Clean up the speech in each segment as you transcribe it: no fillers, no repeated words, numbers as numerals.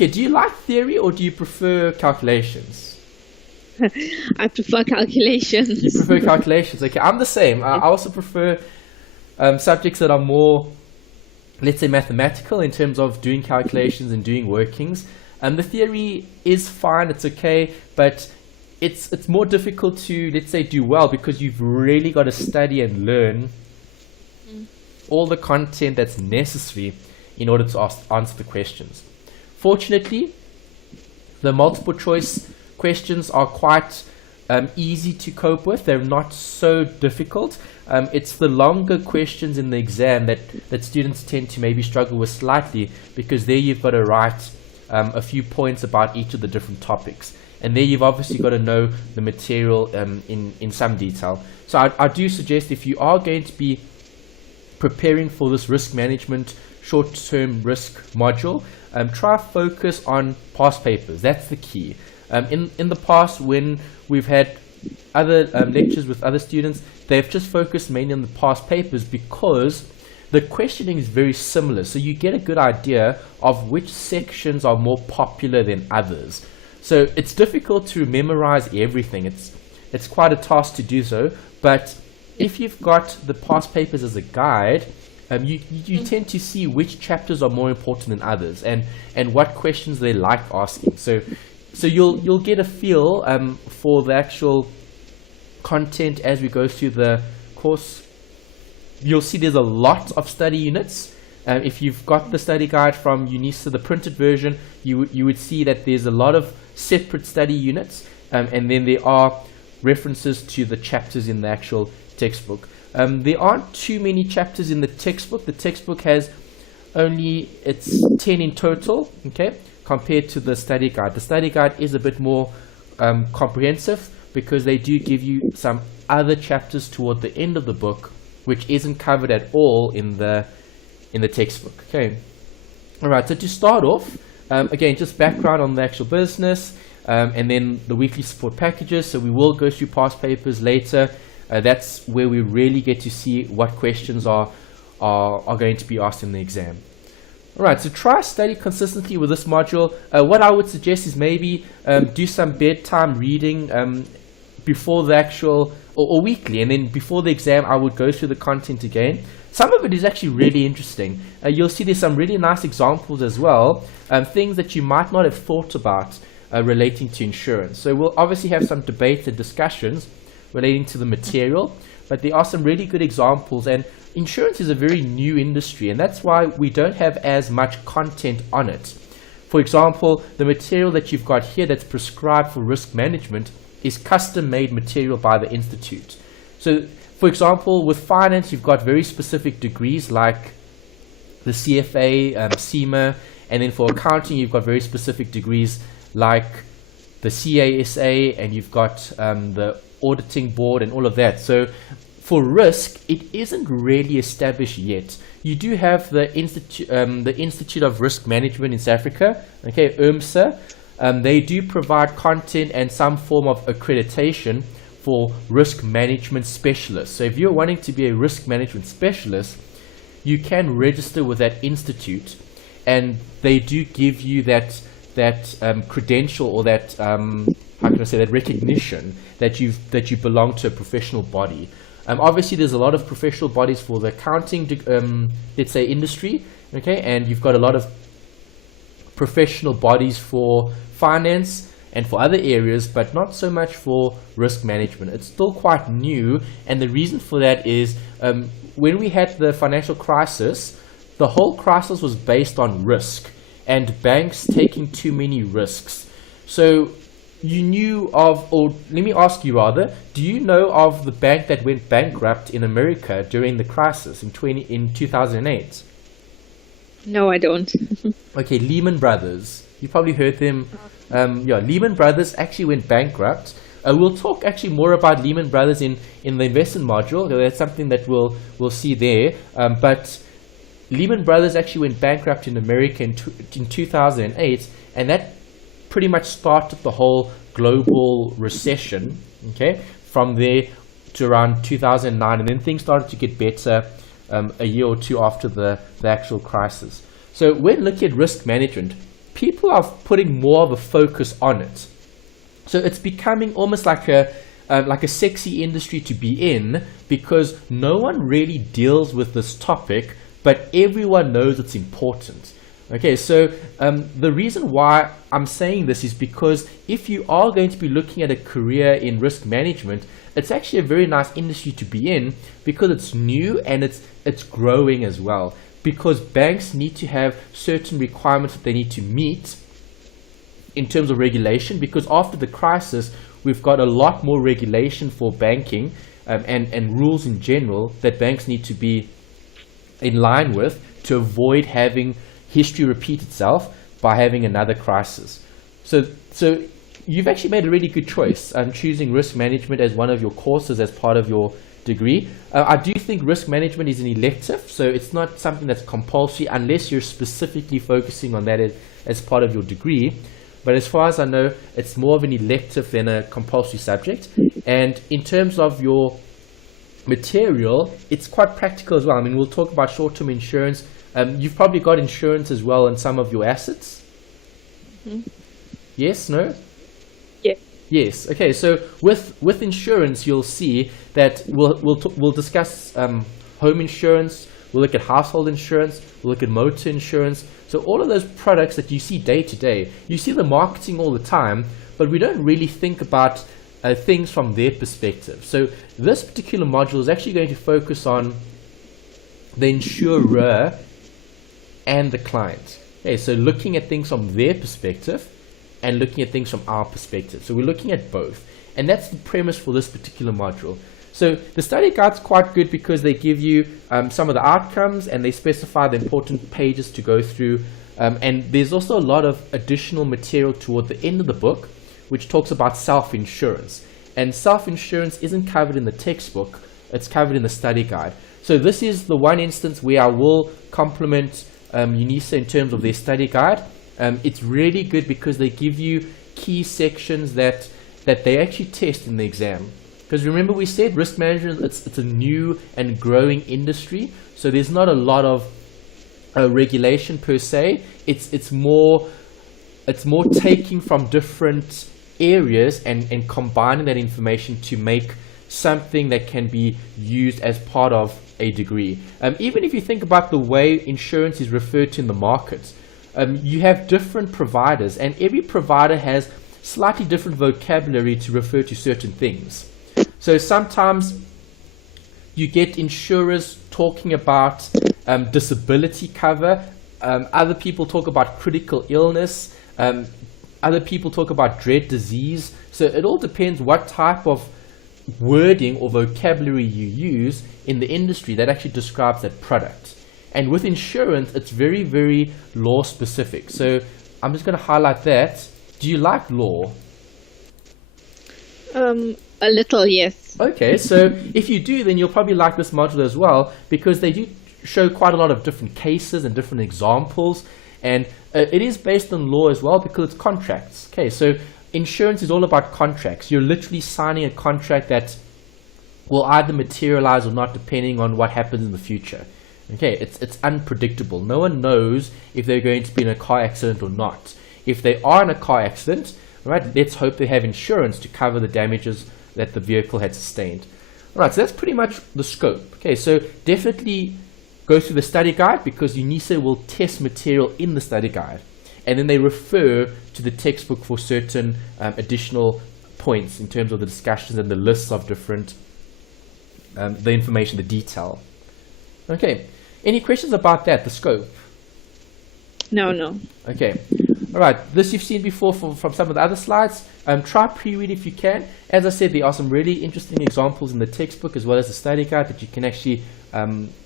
Okay, do you like theory or do you prefer calculations? I prefer calculations. You prefer calculations. Okay, I'm the same. I also prefer subjects that are more, let's say, mathematical in terms of doing calculations and doing workings. The theory is fine, it's okay, but it's more difficult to, let's say, do well because you've really got to study and learn all the content that's necessary in order to answer the questions. Fortunately, the multiple choice questions are quite easy to cope with. They're not so difficult. It's the longer questions in the exam that students tend to maybe struggle with slightly, because there you've got to write a few points about each of the different topics. And there you've obviously got to know the material in some detail. So I do suggest, if you are going to be preparing for this risk management short-term risk module, try focus on past papers. That's the key. In the past, when we've had other lectures with other students, they've just focused mainly on the past papers because the questioning is very similar. So you get a good idea of which sections are more popular than others. So it's difficult to memorize everything. It's quite a task to do so. But if you've got the past papers as a guide, you tend to see which chapters are more important than others, and what questions they like asking. So you'll get a feel for the actual content as we go through the course. You'll see there's a lot of study units. If you've got the study guide from UNISA, the printed version, you would see that there's a lot of separate study units, and then there are references to the chapters in the actual textbook. There aren't too many chapters in the textbook. The textbook has it's 10 in total, okay, compared to the study guide. The study guide is a bit more comprehensive because they do give you some other chapters toward the end of the book which isn't covered at all in the textbook. Okay, all right, so to start off, again, just background on the actual business, and then the weekly support packages. So we will go through past papers later. That's where we really get to see what questions are going to be asked in the exam. Alright, so try study consistently with this module. What I would suggest is maybe do some bedtime reading before the actual, or weekly, and then before the exam I would go through the content again. Some of it is actually really interesting. You'll see there's some really nice examples as well, things that you might not have thought about relating to insurance. So we'll obviously have some debates and discussions relating to the material, but there are some really good examples, and insurance is a very new industry, and that's why we don't have as much content on it. For example, the material that you've got here that's prescribed for risk management is custom-made material by the institute. So, for example, with finance, you've got very specific degrees like the CFA, CIMA, and then for accounting, you've got very specific degrees like the CASA, and you've got the auditing board and all of that. So for risk, it isn't really established yet. You do have the Institute of Risk Management in South Africa, okay, IRMSA. They do provide content and some form of accreditation for risk management specialists. So if you're wanting to be a risk management specialist, you can register with that institute, and they do give you that credential, or that how can I say, that recognition that you belong to a professional body. Obviously, there's a lot of professional bodies for the accounting, let's say, industry, okay, and you've got a lot of professional bodies for finance and for other areas, but not so much for risk management. It's still quite new, and the reason for that is when we had the financial crisis, the whole crisis was based on risk and banks taking too many risks. So you knew of, or let me ask you rather, do you know of the bank that went bankrupt in America during the crisis in 2008? No, I don't. Okay, Lehman Brothers. You probably heard them. Yeah, Lehman Brothers actually went bankrupt. We'll talk actually more about Lehman Brothers in the investment module. That's something that we'll see there. But Lehman Brothers actually went bankrupt in America in 2008, and that pretty much started the whole global recession, okay, from there to around 2009, and then things started to get better a year or two after the actual crisis. So when looking at risk management, people are putting more of a focus on it. So it's becoming almost like a sexy industry to be in, because no one really deals with this topic, but everyone knows it's important. Okay, so the reason why I'm saying this is because if you are going to be looking at a career in risk management, it's actually a very nice industry to be in, because it's new and it's growing as well. Because banks need to have certain requirements that they need to meet in terms of regulation, because after the crisis, we've got a lot more regulation for banking and rules in general that banks need to be in line with to avoid having history repeat itself by having another crisis. So you've actually made a really good choice choosing risk management as one of your courses as part of your degree. I do think risk management is an elective, so it's not something that's compulsory unless you're specifically focusing on that as part of your degree. But as far as I know, it's more of an elective than a compulsory subject. And in terms of your material, it's quite practical as well. I mean, we'll talk about short-term insurance. You've probably got insurance as well on some of your assets. Mm-hmm. Yes, no? Yeah. Yes. Okay. So with insurance, you'll see that we'll discuss home insurance. We'll look at household insurance. We'll look at motor insurance. So all of those products that you see day to day, you see the marketing all the time, but we don't really think about things from their perspective. So this particular module is actually going to focus on the insurer and the client. Okay, so looking at things from their perspective and looking at things from our perspective. So we're looking at both. And that's the premise for this particular module. So the study guide's quite good because they give you some of the outcomes and they specify the important pages to go through. And there's also a lot of additional material toward the end of the book, which talks about self-insurance. And self-insurance isn't covered in the textbook, it's covered in the study guide. So this is the one instance where I will compliment UNISA in terms of their study guide. It's really good because they give you key sections that they actually test in the exam. Because remember we said risk management, it's a new and growing industry, so there's not a lot of regulation per se. It's more taking from different areas and combining that information to make something that can be used as part of a degree. Even if you think about the way insurance is referred to in the market, you have different providers and every provider has slightly different vocabulary to refer to certain things. So sometimes you get insurers talking about disability cover, other people talk about critical illness, other people talk about dread disease. So it all depends what type of wording or vocabulary you use in the industry that actually describes that product. And with insurance, it's very, very law specific. So I'm just going to highlight that. Do you like law? A little, yes. Okay, so if you do, then you'll probably like this module as well, because they do show quite a lot of different cases and different examples, and it is based on law as well because it's contracts. Okay, so insurance is all about contracts. You're literally signing a contract that will either materialize or not depending on what happens in the future. Okay, it's unpredictable. No one knows if they're going to be in a car accident or not. If they are in a car accident, right, let's hope they have insurance to cover the damages that the vehicle had sustained. Alright, so that's pretty much the scope. Okay, so definitely go through the study guide because UNISA will test material in the study guide. And then they refer to the textbook for certain additional points in terms of the discussions and the lists of different, the information, the detail. Okay, any questions about that, the scope? No. Okay. All right, this you've seen before from some of the other slides. Try pre-read if you can. As I said, there are some really interesting examples in the textbook as well as the study guide that you can actually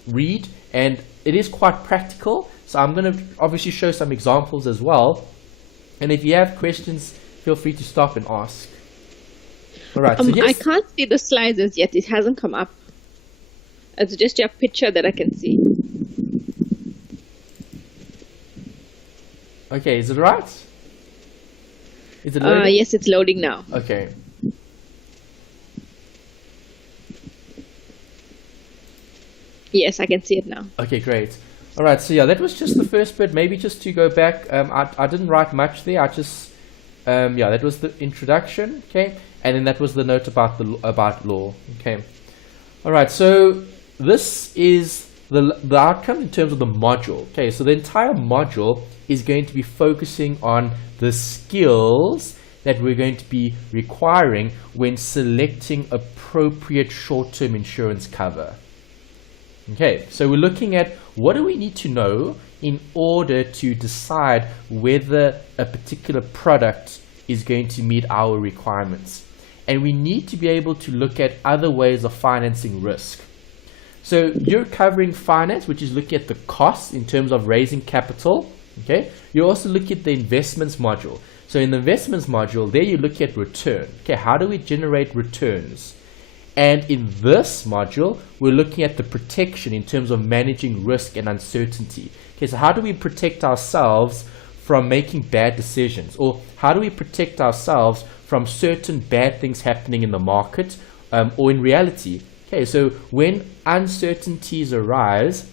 read, and it is quite practical. So I'm going to obviously show some examples as well. And if you have questions, feel free to stop and ask. All right. So yes. I can't see the slides as yet. It hasn't come up. It's just your picture that I can see. Okay, is it right? Is it loading? Yes, it's loading now. Okay. Yes, I can see it now. Okay, great. All right, so yeah, that was just the first bit. Maybe just to go back, I didn't write much there. I just, yeah, that was the introduction, okay, and then that was the note about law, okay. All right, so this is the outcome in terms of the module, okay. So the entire module is going to be focusing on the skills that we're going to be requiring when selecting appropriate short-term insurance cover. Okay, so we're looking at what do we need to know in order to decide whether a particular product is going to meet our requirements. And we need to be able to look at other ways of financing risk. So you're covering finance, which is looking at the costs in terms of raising capital. Okay, you're also looking at the investments module. So in the investments module, there you look at return. Okay, how do we generate returns? And in this module, we're looking at the protection in terms of managing risk and uncertainty. Okay, so how do we protect ourselves from making bad decisions? Or how do we protect ourselves from certain bad things happening in the market or in reality? Okay, so when uncertainties arise,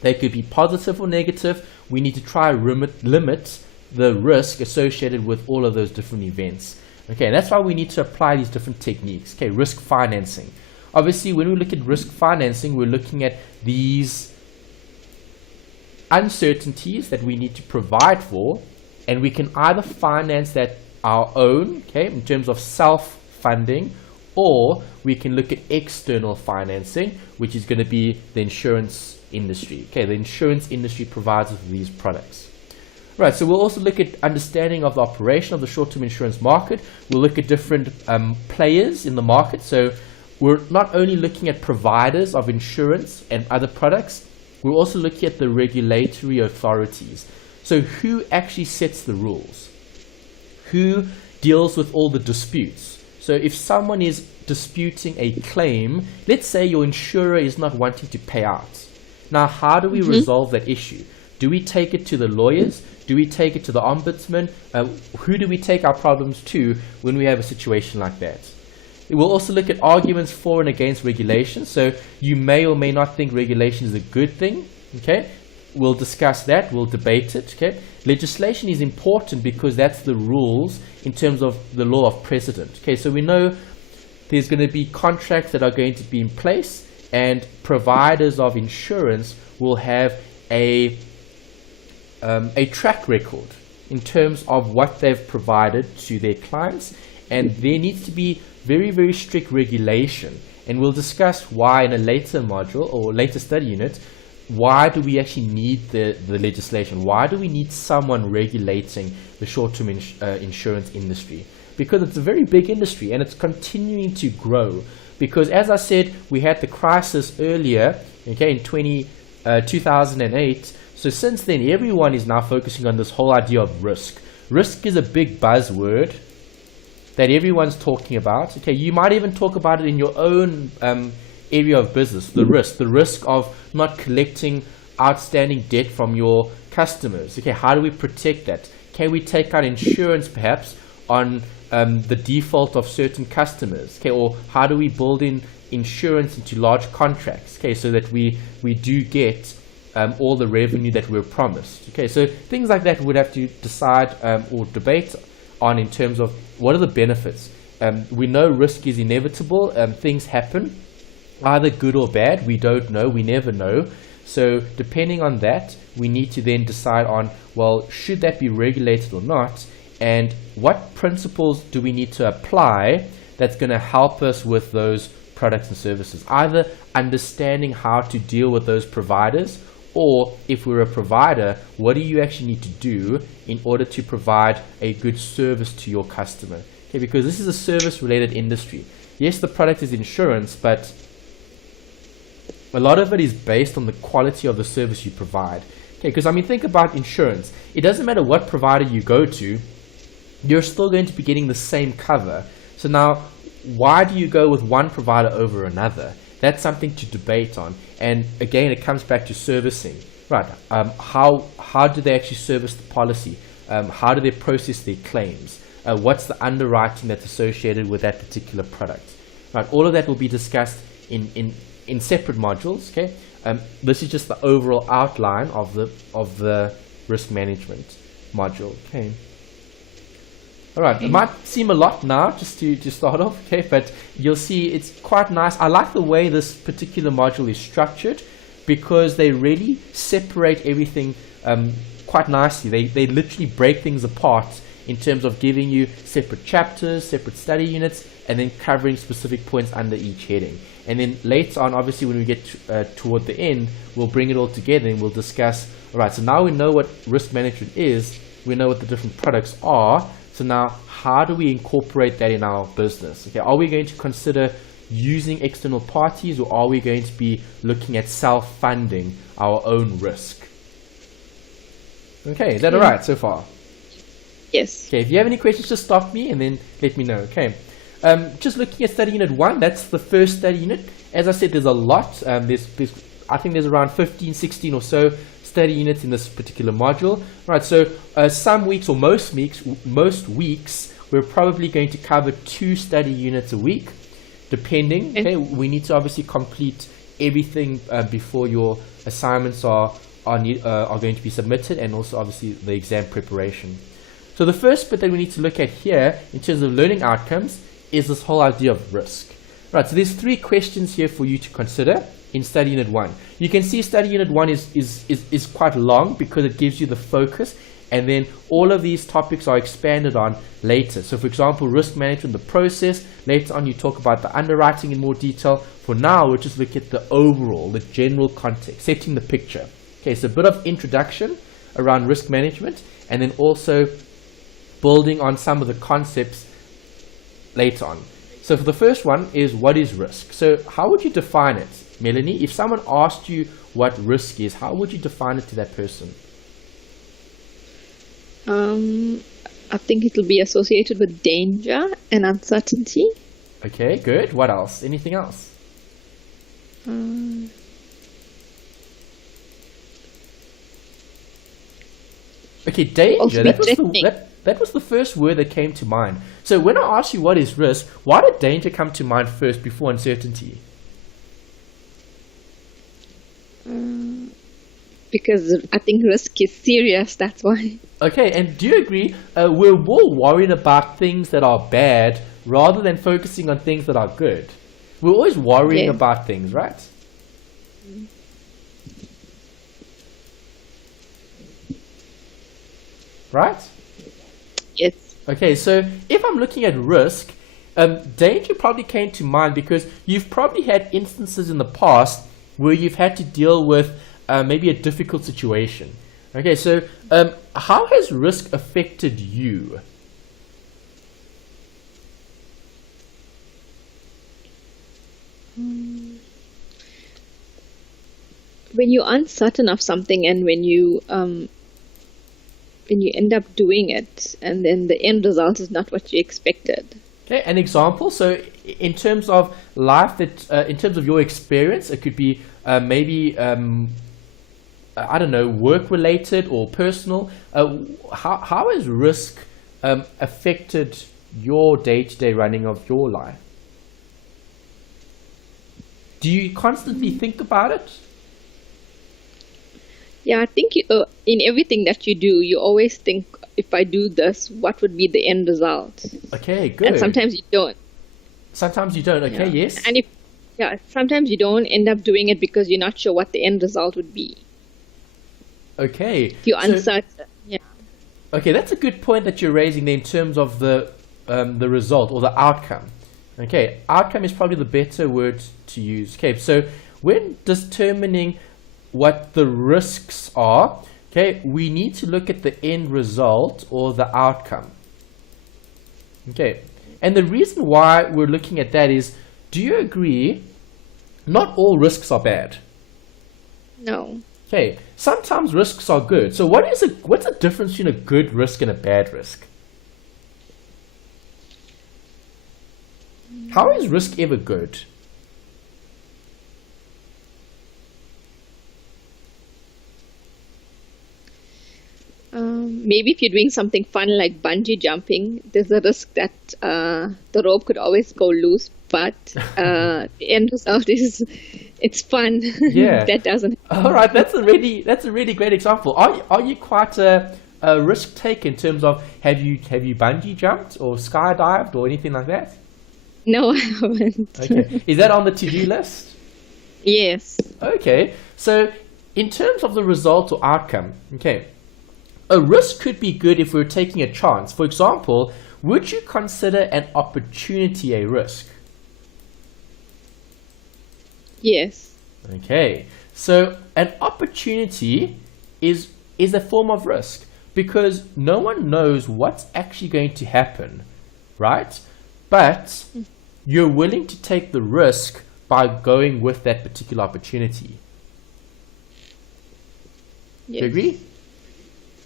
they could be positive or negative. We need to try to limit the risk associated with all of those different events. Okay, and that's why we need to apply these different techniques. Okay, risk financing. Obviously, when we look at risk financing, we're looking at these uncertainties that we need to provide for, and we can either finance that our own, okay, in terms of self-funding, or we can look at external financing, which is going to be the insurance industry. Okay, the insurance industry provides us with these products. Right, so we'll also look at understanding of the operation of the short-term insurance market. We'll look at different players in the market. So we're not only looking at providers of insurance and other products, we're also looking at the regulatory authorities. So who actually sets the rules? Who deals with all the disputes? So if someone is disputing a claim, let's say your insurer is not wanting to pay out. Now, how do we resolve that issue? Do we take it to the lawyers? Do we take it to the ombudsman? Who do we take our problems to when we have a situation like that? We'll also look at arguments for and against regulation. So you may or may not think regulation is a good thing. Okay, we'll discuss that. We'll debate it. Okay, legislation is important because that's the rules in terms of the law of precedent. Okay, so we know there's going to be contracts that are going to be in place, and providers of insurance will have a track record in terms of what they've provided to their clients, and there needs to be very, very strict regulation, and we'll discuss why in a later module or later study unit. Why do we actually need the legislation? Why do we need someone regulating the short-term insurance industry? Because it's a very big industry and it's continuing to grow, because as I said, we had the crisis earlier, okay, in 2008. So since then, everyone is now focusing on this whole idea of risk. Risk is a big buzzword that everyone's talking about. Okay, you might even talk about it in your own area of business. The risk of not collecting outstanding debt from your customers. Okay, how do we protect that? Can we take out insurance perhaps on the default of certain customers? Okay, or how do we build in insurance into large contracts? Okay, so that we do get all the revenue that we're promised. Okay, so things like that we'd have to decide or debate on in terms of what are the benefits. We know risk is inevitable. Things happen, either good or bad. We don't know. We never know. So depending on that, we need to then decide on, well, should that be regulated or not? And what principles do we need to apply that's going to help us with those products and services? Either understanding how to deal with those providers, or if we're a provider, what do you actually need to do in order to provide a good service to your customer? Okay, because this is a service-related industry. Yes, the product is insurance, but a lot of it is based on the quality of the service you provide. Okay, because I mean, think about insurance. It doesn't matter what provider you go to, you're still going to be getting the same cover. So now, why do you go with one provider over another? That's something to debate on. And again, it comes back to servicing. Right, how do they actually service the policy? How do they process their claims? What's the underwriting that's associated with that particular product? Right, all of that will be discussed in in separate modules. Okay, this is just the overall outline of the risk management module. Okay. All right, it might seem a lot now just to start off, okay, but you'll see it's quite nice. I like the way this particular module is structured because they really separate everything quite nicely. They literally break things apart in terms of giving you separate chapters, separate study units, and then covering specific points under each heading. And then later on, obviously, when we get toward the end, we'll bring it all together and we'll discuss, all right, so now we know what risk management is, we know what the different products are, so now how do we incorporate that in our business? Okay, are we going to consider using external parties, or are we going to be looking at self-funding our own risk? Okay, is that all right so far? Yes. Okay, if you have any questions, just stop me and then let me know. Okay. Just looking at study unit 1, that's the first study unit. As I said, there's a lot. I think there's around 15, 16 or so study units in this particular module. Right, so some weeks or most weeks, we're probably going to cover 2 study units a week, depending. Okay, we need to obviously complete everything before your assignments are going to be submitted, and also obviously the exam preparation. So the first bit that we need to look at here in terms of learning outcomes is this whole idea of risk. Right, so there's 3 questions here for you to consider in study unit 1. You can see study unit 1 is quite long because it gives you the focus, and then all of these topics are expanded on later. So for example, risk management, the process. Later on you talk about the underwriting in more detail. For now, we'll just look at the overall, the general context, setting the picture. Okay, so a bit of introduction around risk management, and then also building on some of the concepts later on. So for the first one is, what is risk? So how would you define it, Melanie? If someone asked you what risk is, how would you define it to that person? I think it will be associated with danger and uncertainty. Okay, good. What else? Anything else? Okay, danger. That was the first word that came to mind. So when I asked you what is risk, why did danger come to mind first before uncertainty? Because I think risk is serious, that's why. Okay, and do you agree we're more worried about things that are bad rather than focusing on things that are good? We're always worrying about things, right? Right? Yes. Okay, so if I'm looking at risk, danger probably came to mind because you've probably had instances in the past where you've had to deal with maybe a difficult situation. Okay, so how has risk affected you? When you're uncertain of something, and when you end up doing it, and then the end result is not what you expected. Okay, an example. So in terms of life, in terms of your experience, it could be maybe I don't know, work related or personal. How has risk affected your day-to-day running of your life? Do you constantly think about it? Yeah, I think in everything that you do, you always think, if I do this, what would be the end result? Okay, good. And sometimes you don't. Sometimes you don't. Okay, yeah. yes. And sometimes you don't end up doing it because you're not sure what the end result would be. Okay. You're uncertain. Yeah. Okay, that's a good point that you're raising there in terms of the result or the outcome. Okay, outcome is probably the better word to use. Okay, so when determining what the risks are, okay, we need to look at the end result or the outcome. Okay, and the reason why we're looking at that is, do you agree not all risks are bad? No. Okay, sometimes risks are good. So what's the difference between a good risk and a bad risk? How is risk ever good? Maybe if you're doing something fun like bungee jumping, there's a risk that the rope could always go loose, but the end result is it's fun. Yeah. That doesn't happen. All right, that's a really great example. Are you quite a risk taker in terms of have you bungee jumped or skydived or anything like that? No, I haven't. Okay, is that on the to-do list? Yes. Okay, so in terms of the result or outcome, okay, a risk could be good if we're taking a chance. For example, would you consider an opportunity a risk? Yes. Okay, so an opportunity is a form of risk because no one knows what's actually going to happen, right? But you're willing to take the risk by going with that particular opportunity. Yes. Do you agree?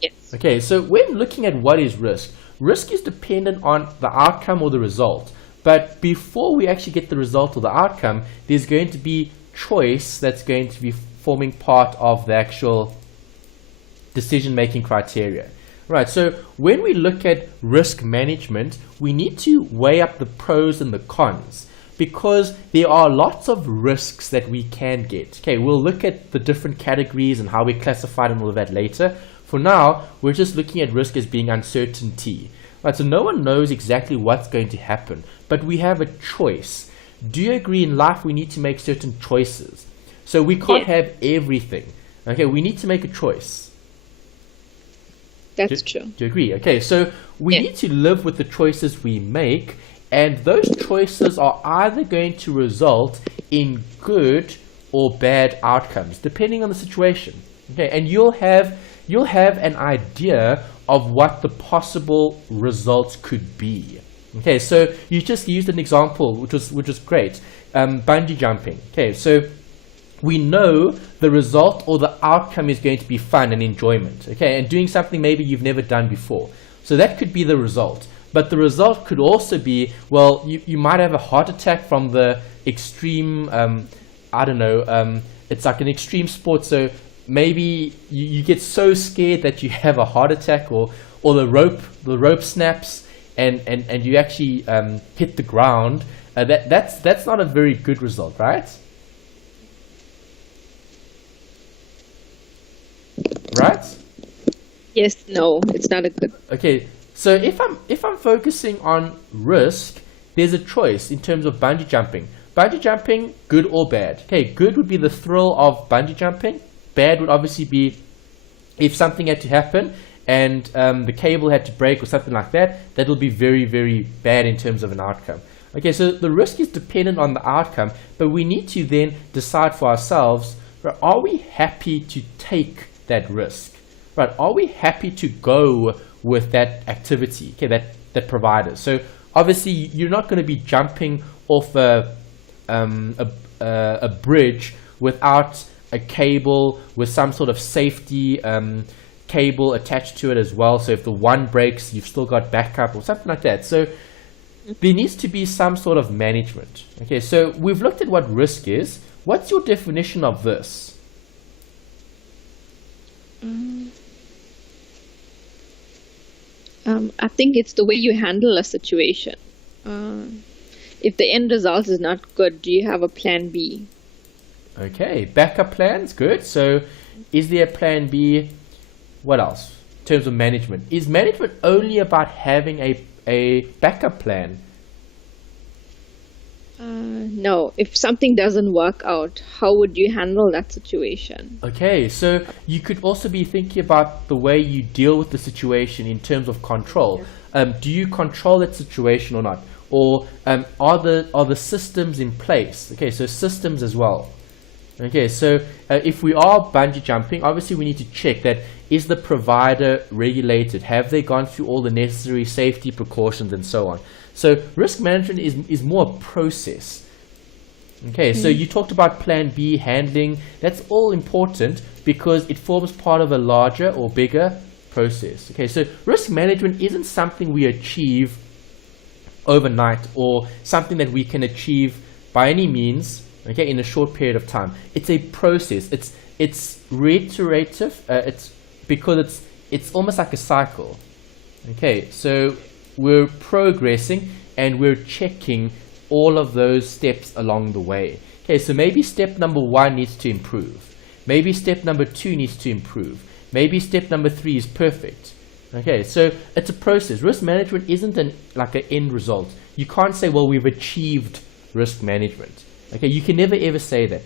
Yes. Okay, so when looking at what is risk, risk is dependent on the outcome or the result. But before we actually get the result or the outcome, there's going to be choice that's going to be forming part of the actual decision-making criteria. Right, so when we look at risk management, we need to weigh up the pros and the cons because there are lots of risks that we can get. Okay, we'll look at the different categories and how we classify and all of that later. For now, we're just looking at risk as being uncertainty. Right, so no one knows exactly what's going to happen, but we have a choice. Do you agree in life we need to make certain choices? So we can't have everything. Okay, we need to make a choice. That's true. Do you agree? Okay, so we need to live with the choices we make, and those choices are either going to result in good or bad outcomes, depending on the situation. Okay, and you'll have an idea of what the possible results could be. Okay, so you just used an example, which was great. Bungee jumping. Okay, so we know the result or the outcome is going to be fun and enjoyment. Okay, and doing something maybe you've never done before. So that could be the result. But the result could also be, well, you might have a heart attack from the extreme, it's like an extreme sport. So maybe you get so scared that you have a heart attack or the rope snaps and you actually hit the ground. That's not a very good result, right? Right? Yes, no, it's not a good. Okay, so if I'm focusing on risk, there's a choice in terms of bungee jumping. Bungee jumping, good or bad? Okay, good would be the thrill of bungee jumping. Bad would obviously be if something had to happen and the cable had to break or something like that. That'll be very, very bad in terms of an outcome. Okay, so the risk is dependent on the outcome, but we need to then decide for ourselves, are we happy to take that risk? Right? Are we happy to go with that activity? Okay, that provider. So obviously you're not going to be jumping off a bridge without a cable with some sort of safety cable attached to it as well. So if the one breaks, you've still got backup or something like that. So there needs to be some sort of management. Okay, so we've looked at what risk is. What's your definition of this? I think it's the way you handle a situation. If the end result is not good, do you have a plan B? Okay, backup plans, good. So is there a plan B? What else? In terms of management. Is management only about having a backup plan? No. If something doesn't work out, how would you handle that situation? Okay, so you could also be thinking about the way you deal with the situation in terms of control. Do you control that situation or not? Or are the systems in place? Okay, so systems as well. Okay, so if we are bungee jumping, obviously we need to check that is the provider regulated? Have they gone through all the necessary safety precautions and so on? So risk management is more a process. Okay, so you talked about plan B, handling. That's all important because it forms part of a larger or bigger process. Okay, so risk management isn't something we achieve overnight or something that we can achieve by any means, okay, in a short period of time. It's a process. It's reiterative. It's because it's almost like a cycle. Okay, so we're progressing and we're checking all of those steps along the way. Okay, so maybe step number 1 needs to improve. Maybe step number 2 needs to improve. Maybe step number 3 is perfect. Okay, so it's a process. Risk management isn't like an end result. You can't say, well, we've achieved risk management. Okay, you can never ever say that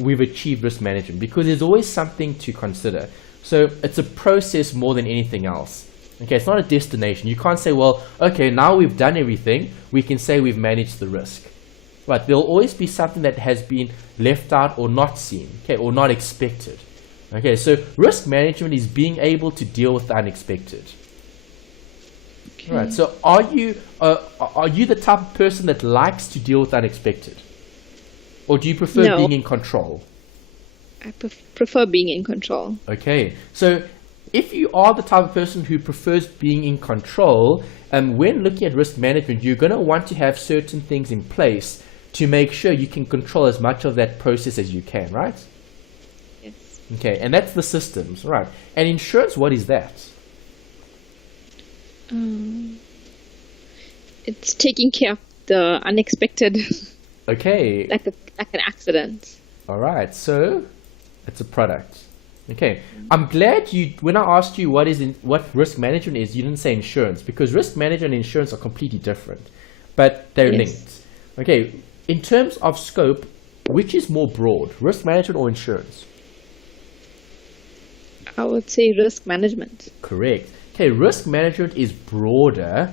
we've achieved risk management, because there's always something to consider. So it's a process more than anything else. Okay, it's not a destination. You can't say, well, okay, now we've done everything, we can say we've managed the risk. Right, there'll always be something that has been left out or not seen, okay, or not expected. Okay, so risk management is being able to deal with the unexpected. Okay. Right, so are you the type of person that likes to deal with the unexpected? Or do you prefer being in control? I prefer being in control. Okay, so if you are the type of person who prefers being in control, when looking at risk management, you're going to want to have certain things in place to make sure you can control as much of that process as you can, right? Yes. Okay, and that's the systems, right? And insurance, what is that? It's taking care of the unexpected. Okay. like an accident. All right, so it's a product. Okay, I'm glad when I asked you what risk management is, you didn't say insurance, because risk management and insurance are completely different, but they're linked. Okay, in terms of scope, which is more broad, risk management or insurance? I would say risk management. Correct. Okay, risk management is broader.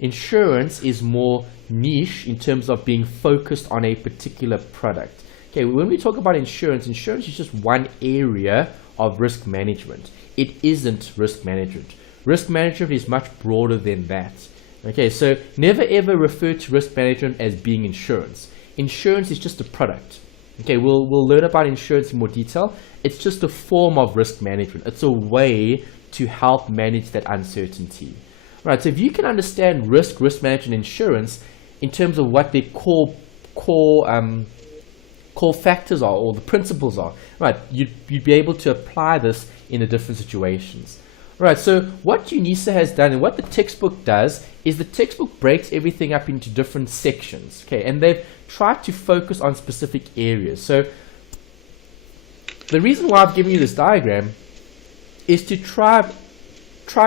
Insurance is more niche in terms of being focused on a particular product. Okay, when we talk about insurance is just one area of risk management. It isn't risk management. Risk management is much broader than that. Okay, so never ever refer to risk management as being insurance. Insurance is just a product. Okay, we'll learn about insurance in more detail. It's just a form of risk management. It's a way to help manage that uncertainty. Right, so if you can understand risk management, insurance in terms of what their core factors are, or the principles are, right, you'd be able to apply this in the different situations. Right, so what UNISA has done and what the textbook does is the textbook breaks everything up into different sections, okay, and they've tried to focus on specific areas. So the reason why I've given you this diagram is to try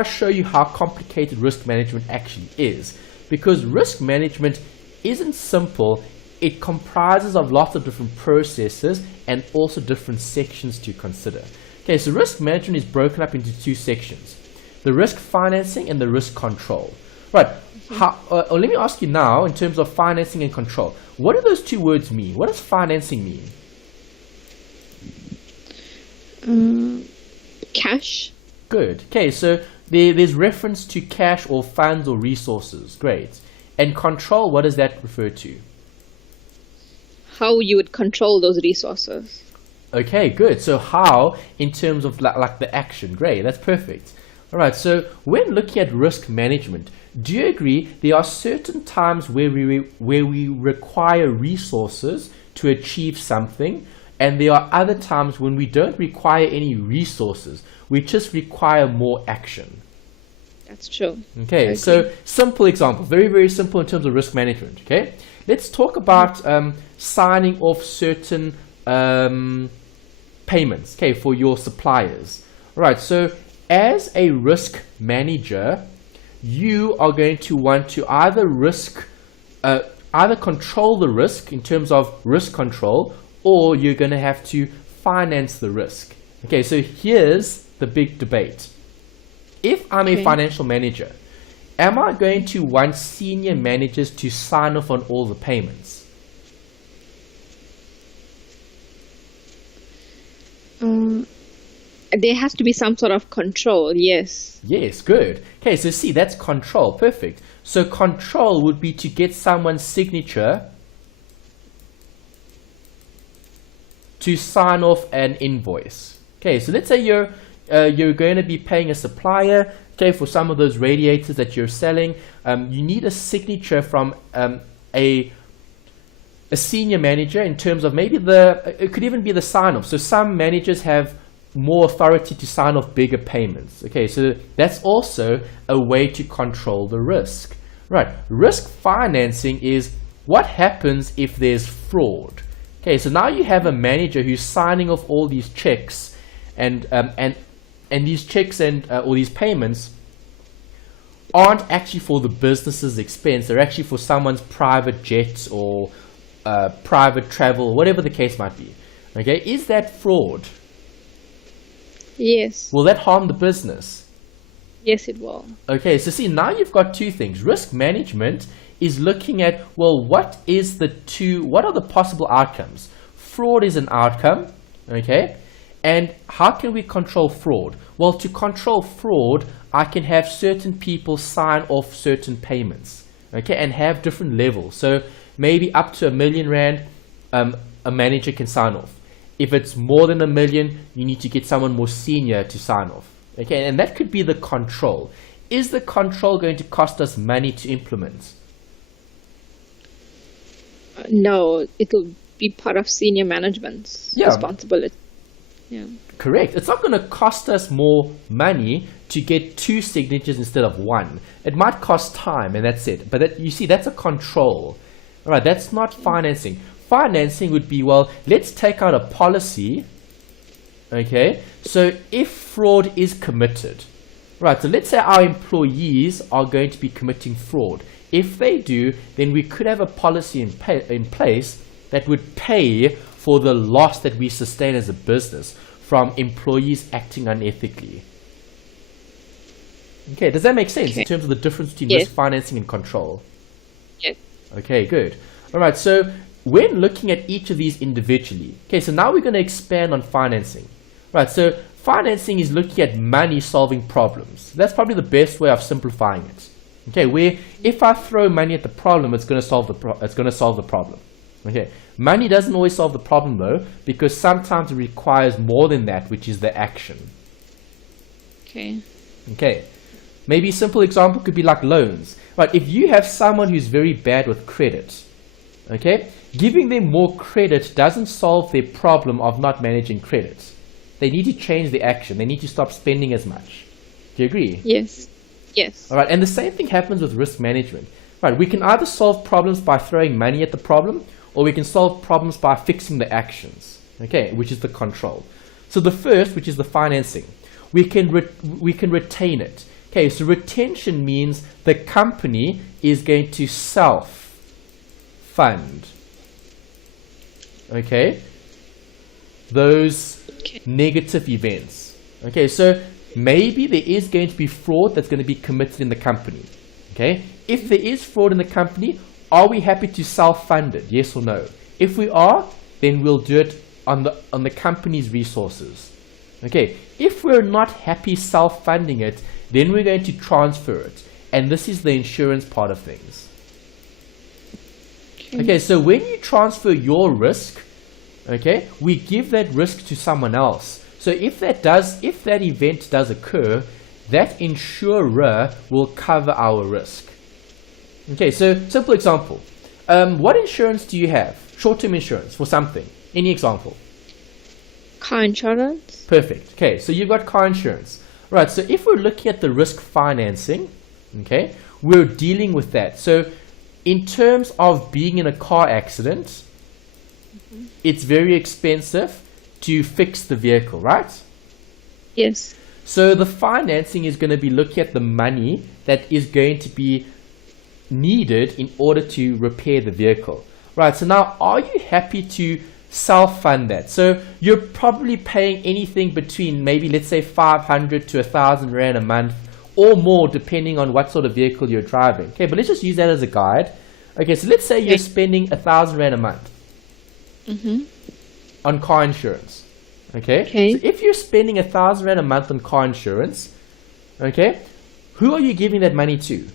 show you how complicated risk management actually is, because risk management isn't simple. It comprises of lots of different processes and also different sections to consider. Okay, so risk management is broken up into two sections: the risk financing and the risk control. Right, let me ask you now, in terms of financing and control, what do those two words mean? What does financing mean? Cash. Good. Okay, so there's reference to cash or funds or resources. Great. And control, what does that refer to? How you would control those resources. Okay, good. So how, in terms of like the action. Great, that's perfect. All right, so when looking at risk management, do you agree there are certain times where we require resources to achieve something, and there are other times when we don't require any resources, we just require more action? That's true. Okay, so simple example, very, very simple in terms of risk management. Okay, let's talk about signing off certain payments, okay, for your suppliers. All right, so as a risk manager, you are going to want to either control the risk in terms of risk control, or you're going to have to finance the risk. Okay, so here's the big debate. If I'm a financial manager, am I going to want senior managers to sign off on all the payments? There has to be some sort of control, yes. Yes, good. Okay, so see, that's control. Perfect. So control would be to get someone's signature to sign off an invoice. Okay, so let's say you're going to be paying a supplier, okay, for some of those radiators that you're selling. You need a signature from a senior manager in terms of maybe it could even be the sign-off. So some managers have more authority to sign off bigger payments. Okay, so that's also a way to control the risk. Right, risk financing is what happens if there's fraud. Okay, so now you have a manager who's signing off all these checks, and these checks and all these payments aren't actually for the business's expense. They're actually for someone's private jets or private travel, whatever the case might be. Okay, is that fraud? Yes. Will that harm the business? Yes, it will. Okay, so see, now you've got two things. Risk management is looking at, well, what are the possible outcomes? Fraud is an outcome, okay? And how can we control fraud? Well, to control fraud, I can have certain people sign off certain payments, okay, and have different levels. So maybe up to R1 million, a manager can sign off. If it's more than $1 million, you need to get someone more senior to sign off. Okay, and that could be the control. Is the control going to cost us money to implement? No, it'll be part of senior management's responsibility. Yeah. Correct. It's not going to cost us more money to get 2 signatures instead of 1. It might cost time, and that's it. But you see, that's a control. All right, that's not financing. Financing would be, well, let's take out a policy. Okay, so if fraud is committed, right, so let's say our employees are going to be committing fraud. If they do, then we could have a policy in place that would pay for the loss that we sustain as a business from employees acting unethically. Okay, does that make sense in terms of the difference between risk financing and control? Yes. Okay, good. All right, so when looking at each of these individually, okay, so now we're going to expand on financing. Right, so financing is looking at money solving problems. That's probably the best way of simplifying it. Okay, where if I throw money at the problem, it's going to solve the problem. Okay, money doesn't always solve the problem though, because sometimes it requires more than that, which is the action. Okay. Okay, maybe a simple example could be like loans. Right, if you have someone who's very bad with credit, okay, giving them more credit doesn't solve their problem of not managing credit. They need to change the action. They need to stop spending as much. Do you agree? Yes. Yes. All right. And the same thing happens with risk management. Right. We can either solve problems by throwing money at the problem, or we can solve problems by fixing the actions. Okay, which is the control. So the first, which is the financing, we can retain it. Okay. So retention means the company is going to self-fund. Okay. Those negative events. Okay, so maybe there is going to be fraud that's going to be committed in the company. Okay, if there is fraud in the company, are we happy to self-fund it? Yes or no? If we are, then we'll do it on the company's resources. Okay, if we're not happy self-funding it, then we're going to transfer it, and this is the insurance part of things. Okay, so when you transfer your risk, okay, we give that risk to someone else. So if that event does occur, that insurer will cover our risk. Okay, so simple example. What insurance do you have? Short-term insurance for something. Any example? Car insurance. Perfect. Okay, so you've got car insurance. Right, so if we're looking at the risk financing, okay, we're dealing with that. So in terms of being in a car accident, it's very expensive to fix the vehicle, right? Yes. So the financing is going to be looking at the money that is going to be needed in order to repair the vehicle. Right, so now are you happy to self-fund that? So you're probably paying anything between maybe, let's say, 500 to 1,000 Rand a month or more, depending on what sort of vehicle you're driving. Okay, but let's just use that as a guide. Okay, so let's say you're spending 1,000 Rand a month. On car insurance. Okay? So if you're spending 1,000 Rand a month on car insurance, okay, who are you giving that money to?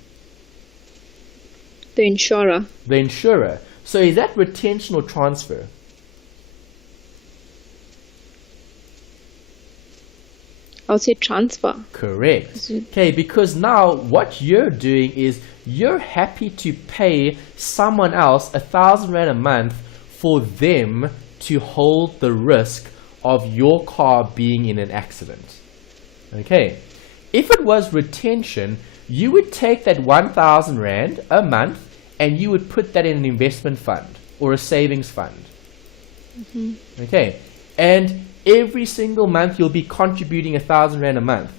The insurer. The insurer. So is that retention or transfer? I'll say transfer. Correct. Okay, because now what you're doing is you're happy to pay someone else 1,000 Rand a month for them to hold the risk of your car being in an accident. Okay, if it was retention, you would take that 1,000 Rand a month and you would put that in an investment fund or a savings fund. Okay, and every single month you'll be contributing 1,000 Rand a month.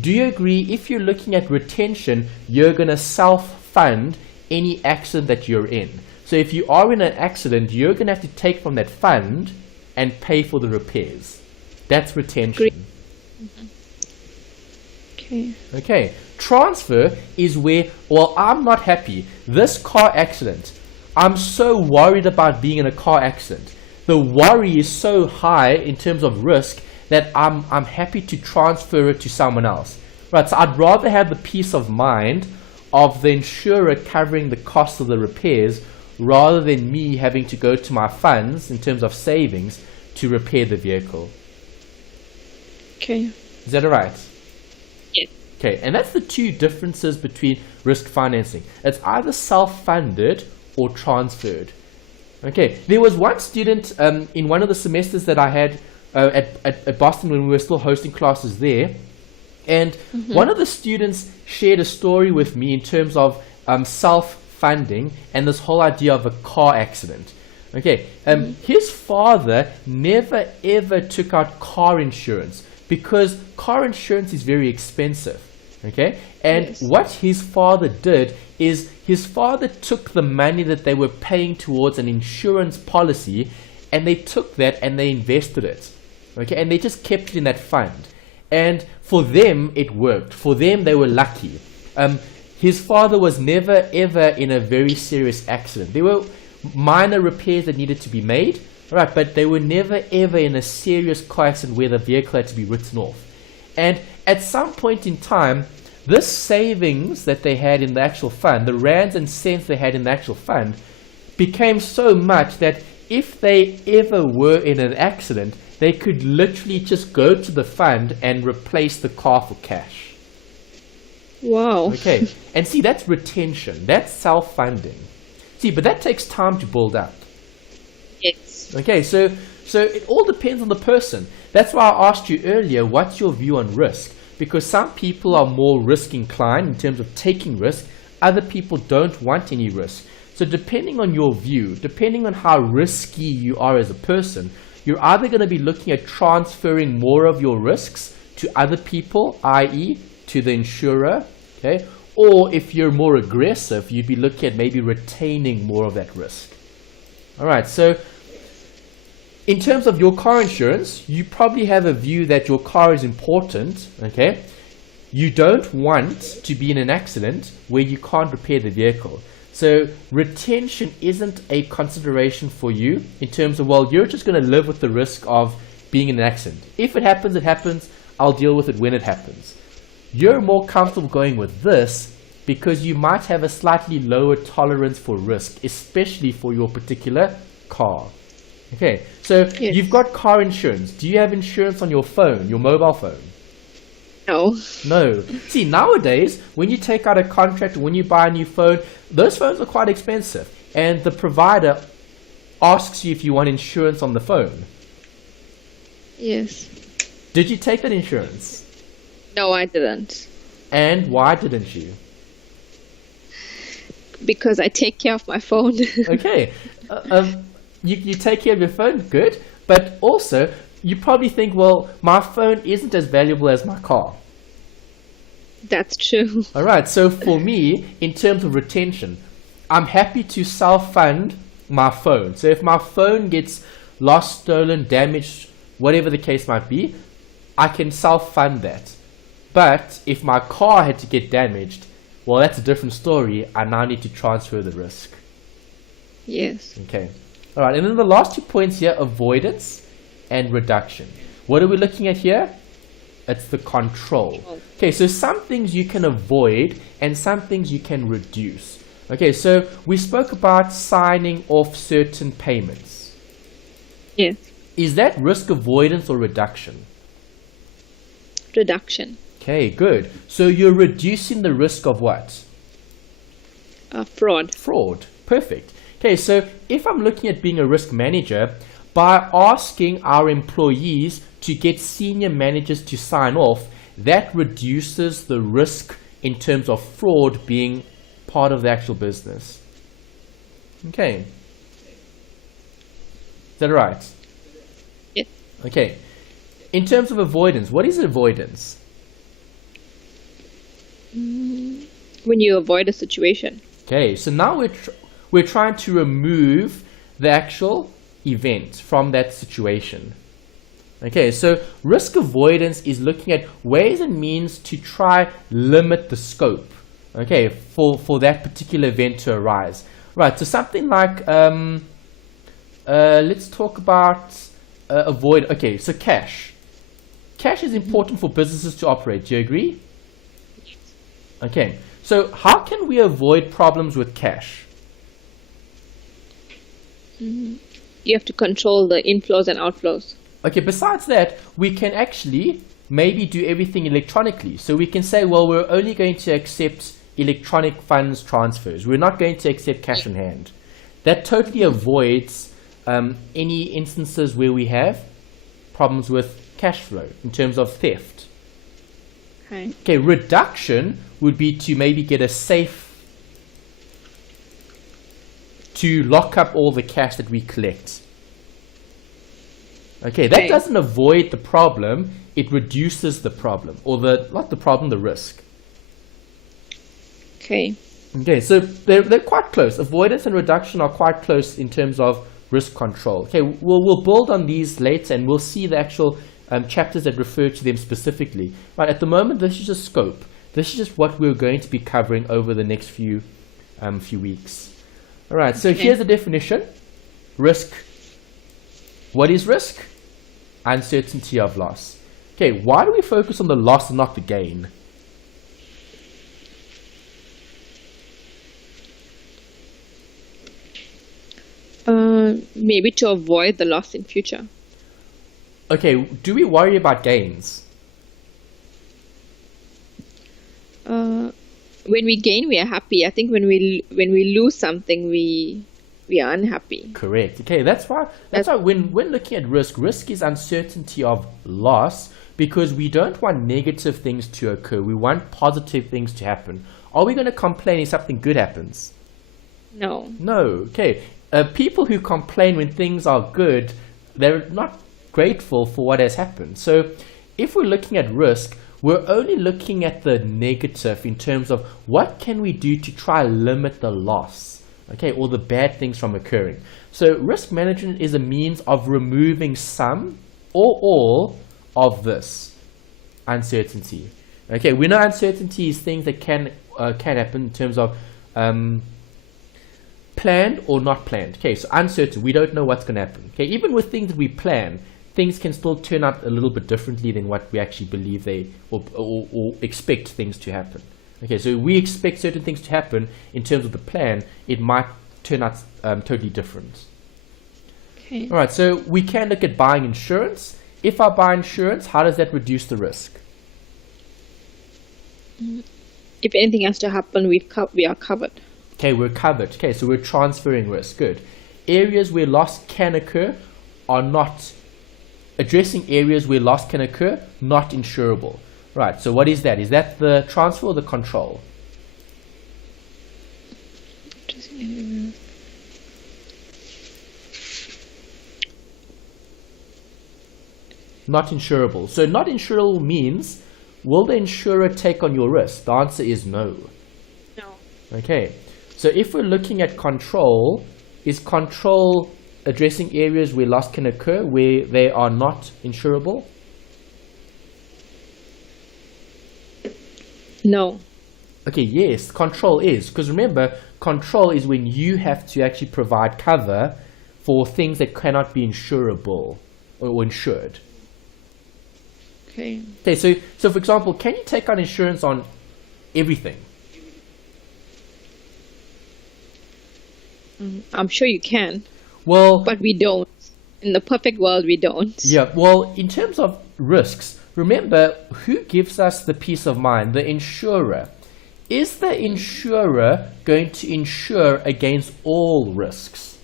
Do you agree, if you're looking at retention, you're going to self-fund any accident that you're in? So if you are in an accident, you're going to have to take from that fund and pay for the repairs. That's retention. Okay. Okay. Transfer is where, well, I'm not happy. This car accident, I'm so worried about being in a car accident. The worry is so high in terms of risk that I'm happy to transfer it to someone else. Right, so I'd rather have the peace of mind of the insurer covering the cost of the repairs rather than me having to go to my funds in terms of savings to repair the vehicle. Okay. Is that all right? Yes. Okay, and that's the two differences between risk financing. It's either self-funded or transferred. Okay, there was one student in one of the semesters that I had at Boston when we were still hosting classes there, and one of the students shared a story with me in terms of self-funding and this whole idea of a car accident. Okay, his father never ever took out car insurance because car insurance is very expensive. Okay, and what his father did is his father took the money that they were paying towards an insurance policy and they took that and they invested it. Okay, and they just kept it in that fund. And for them, it worked. For them, they were lucky. His father was never ever in a very serious accident. There were minor repairs that needed to be made, right? But they were never ever in a serious car accident where the vehicle had to be written off. And at some point in time, this savings that they had in the actual fund, the rands and cents they had in the actual fund, became so much that if they ever were in an accident, they could literally just go to the fund and replace the car for cash. Wow. Okay, and see, that's retention. That's self-funding. See, but that takes time to build up. Yes. Okay, so it all depends on the person. That's why I asked you earlier, what's your view on risk? Because some people are more risk inclined in terms of taking risk. Other people don't want any risk. So depending on your view, depending on how risky you are as a person, you're either going to be looking at transferring more of your risks to other people, i.e. to the insurer, okay? Or if you're more aggressive, you'd be looking at maybe retaining more of that risk. All right, so in terms of your car insurance, you probably have a view that your car is important, okay? You don't want to be in an accident where you can't repair the vehicle. So retention isn't a consideration for you in terms of, well, you're just going to live with the risk of being in an accident. If it happens, it happens. I'll deal with it when it happens. You're more comfortable going with this because you might have a slightly lower tolerance for risk, especially for your particular car. Okay, so you've got car insurance. Do you have insurance on your phone, your mobile phone? No. No. See, nowadays, when you take out a contract, when you buy a new phone, those phones are quite expensive. And the provider asks you if you want insurance on the phone. Yes. Did you take that insurance? No, I didn't. And why didn't you? Because I take care of my phone. Okay. You take care of your phone, good. But also, you probably think, well, my phone isn't as valuable as my car. That's true. All right, so for me, in terms of retention, I'm happy to self-fund my phone. So if my phone gets lost, stolen, damaged, whatever the case might be, I can self-fund that. But if my car had to get damaged, well, that's a different story. I now need to transfer the risk. Yes. Okay. All right, and then the last 2 points here, avoidance and reduction. What are we looking at here? It's the control. Okay, so some things you can avoid and some things you can reduce. Okay, so we spoke about signing off certain payments. Yes. Is that risk avoidance or reduction? Reduction. Okay, good. So you're reducing the risk of what? Fraud. Fraud. Perfect. Okay, so if I'm looking at being a risk manager, by asking our employees to get senior managers to sign off, that reduces the risk in terms of fraud being part of the actual business. Okay. Is that right? Yes. Okay. In terms of avoidance, what is avoidance? When you avoid a situation. Okay, so now we're trying to remove the actual event from that situation. Okay, so risk avoidance is looking at ways and means to try limit the scope, okay, for that particular event to arise. Right, so something like, let's talk about avoid, okay, so cash. Cash is important for businesses to operate, do you agree? Okay, so how can we avoid problems with cash? You have to control the inflows and outflows. Okay, besides that, we can actually maybe do everything electronically. So we can say, well, we're only going to accept electronic funds transfers. We're not going to accept cash in hand. That totally avoids any instances where we have problems with cash flow in terms of theft. Okay, reduction would be to maybe get a safe to lock up all the cash that we collect. Okay, that doesn't avoid the problem, it reduces the problem, or not the problem, the risk. Okay, so they're quite close. Avoidance and reduction are quite close in terms of risk control. Okay, we'll build on these later, and we'll see the actual chapters that refer to them specifically. Right, at the moment, this is just scope. This is just what we're going to be covering over the next few weeks. All right, so here's the definition. Risk. What is risk? Uncertainty of loss. Okay, why do we focus on the loss and not the gain? Maybe to avoid the loss in future. Okay, do we worry about gains? When we gain, we are happy. I think when we lose something, we are unhappy. Correct. Okay, that's why when looking at risk is uncertainty of loss, because we don't want negative things to occur. We want positive things to happen. Are we going to complain if something good happens? No. No. Okay. People who complain when things are good, they're not grateful for what has happened. So if we're looking at risk, we're only looking at the negative in terms of what can we do to try limit the loss, okay, or the bad things from occurring. So risk management is a means of removing some or all of this uncertainty. Okay, we know uncertainty is things that can happen in terms of planned or not planned. Okay, so uncertain, we don't know what's going to happen. Okay, even with things that we plan, things can still turn out a little bit differently than what we actually believe they or expect things to happen. Okay, so we expect certain things to happen in terms of the plan, it might turn out totally different. Okay. All right, so we can look at buying insurance. If I buy insurance, how does that reduce the risk? If anything has to happen, we are covered. Okay, we're covered. Okay, so we're transferring risk. Good. Areas where loss can occur are not addressing areas where loss can occur, not insurable. Right, so what is that? Is that the transfer or the control? Not insurable. So not insurable means, will the insurer take on your risk? The answer is no. No. Okay, so if we're looking at control, is control addressing areas where loss can occur, where they are not insurable? No. Okay, yes, control is. Because remember, control is when you have to actually provide cover for things that cannot be insurable or insured. Okay. Okay, so for example, can you take out insurance on everything? I'm sure you can. Well, but we don't. In the perfect world, we don't. Yeah, well, in terms of risks, remember, who gives us the peace of mind? The insurer. Is the insurer going to insure against all risks?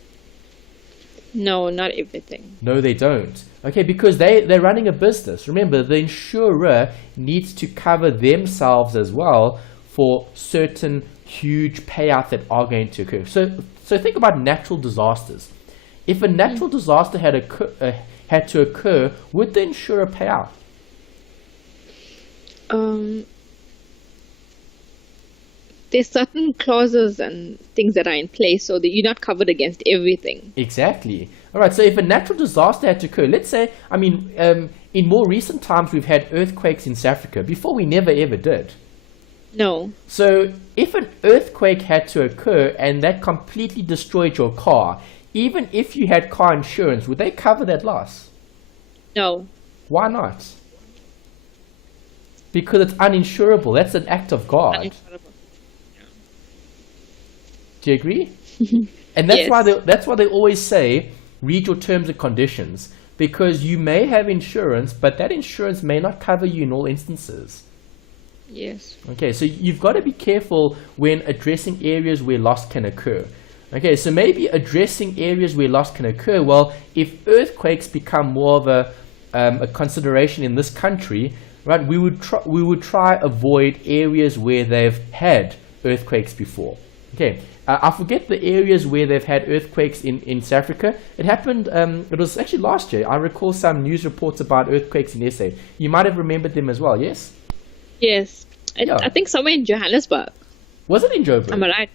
No, not everything. No, they don't. Okay, because they're running a business. Remember, the insurer needs to cover themselves as well for certain huge payouts that are going to occur. So think about natural disasters. If a natural disaster had to occur, would the insurer pay out? There's certain clauses and things that are in place so that you're not covered against everything. Exactly. All right, so if a natural disaster had to occur, let's say, in more recent times, we've had earthquakes in South Africa. Before, we never ever did. No. So if an earthquake had to occur and that completely destroyed your car, even if you had car insurance, would they cover that loss? No. Why not? Because it's uninsurable. That's an act of God. Uninsurable. Do you agree? And that's Yes. that's why they always say, read your terms and conditions, because you may have insurance, but that insurance may not cover you in all instances. Yes. Okay, so you've got to be careful when addressing areas where loss can occur. Okay, so maybe addressing areas where loss can occur. Well, if earthquakes become more of a consideration in this country, right? We would try avoid areas where they've had earthquakes before. Okay, I forget the areas where they've had earthquakes in South Africa. It happened. It was actually last year. I recall some news reports about earthquakes in SA. You might have remembered them as well. Yes. Yes. Yeah. I think somewhere in Johannesburg. Was it in Joburg? Am I right?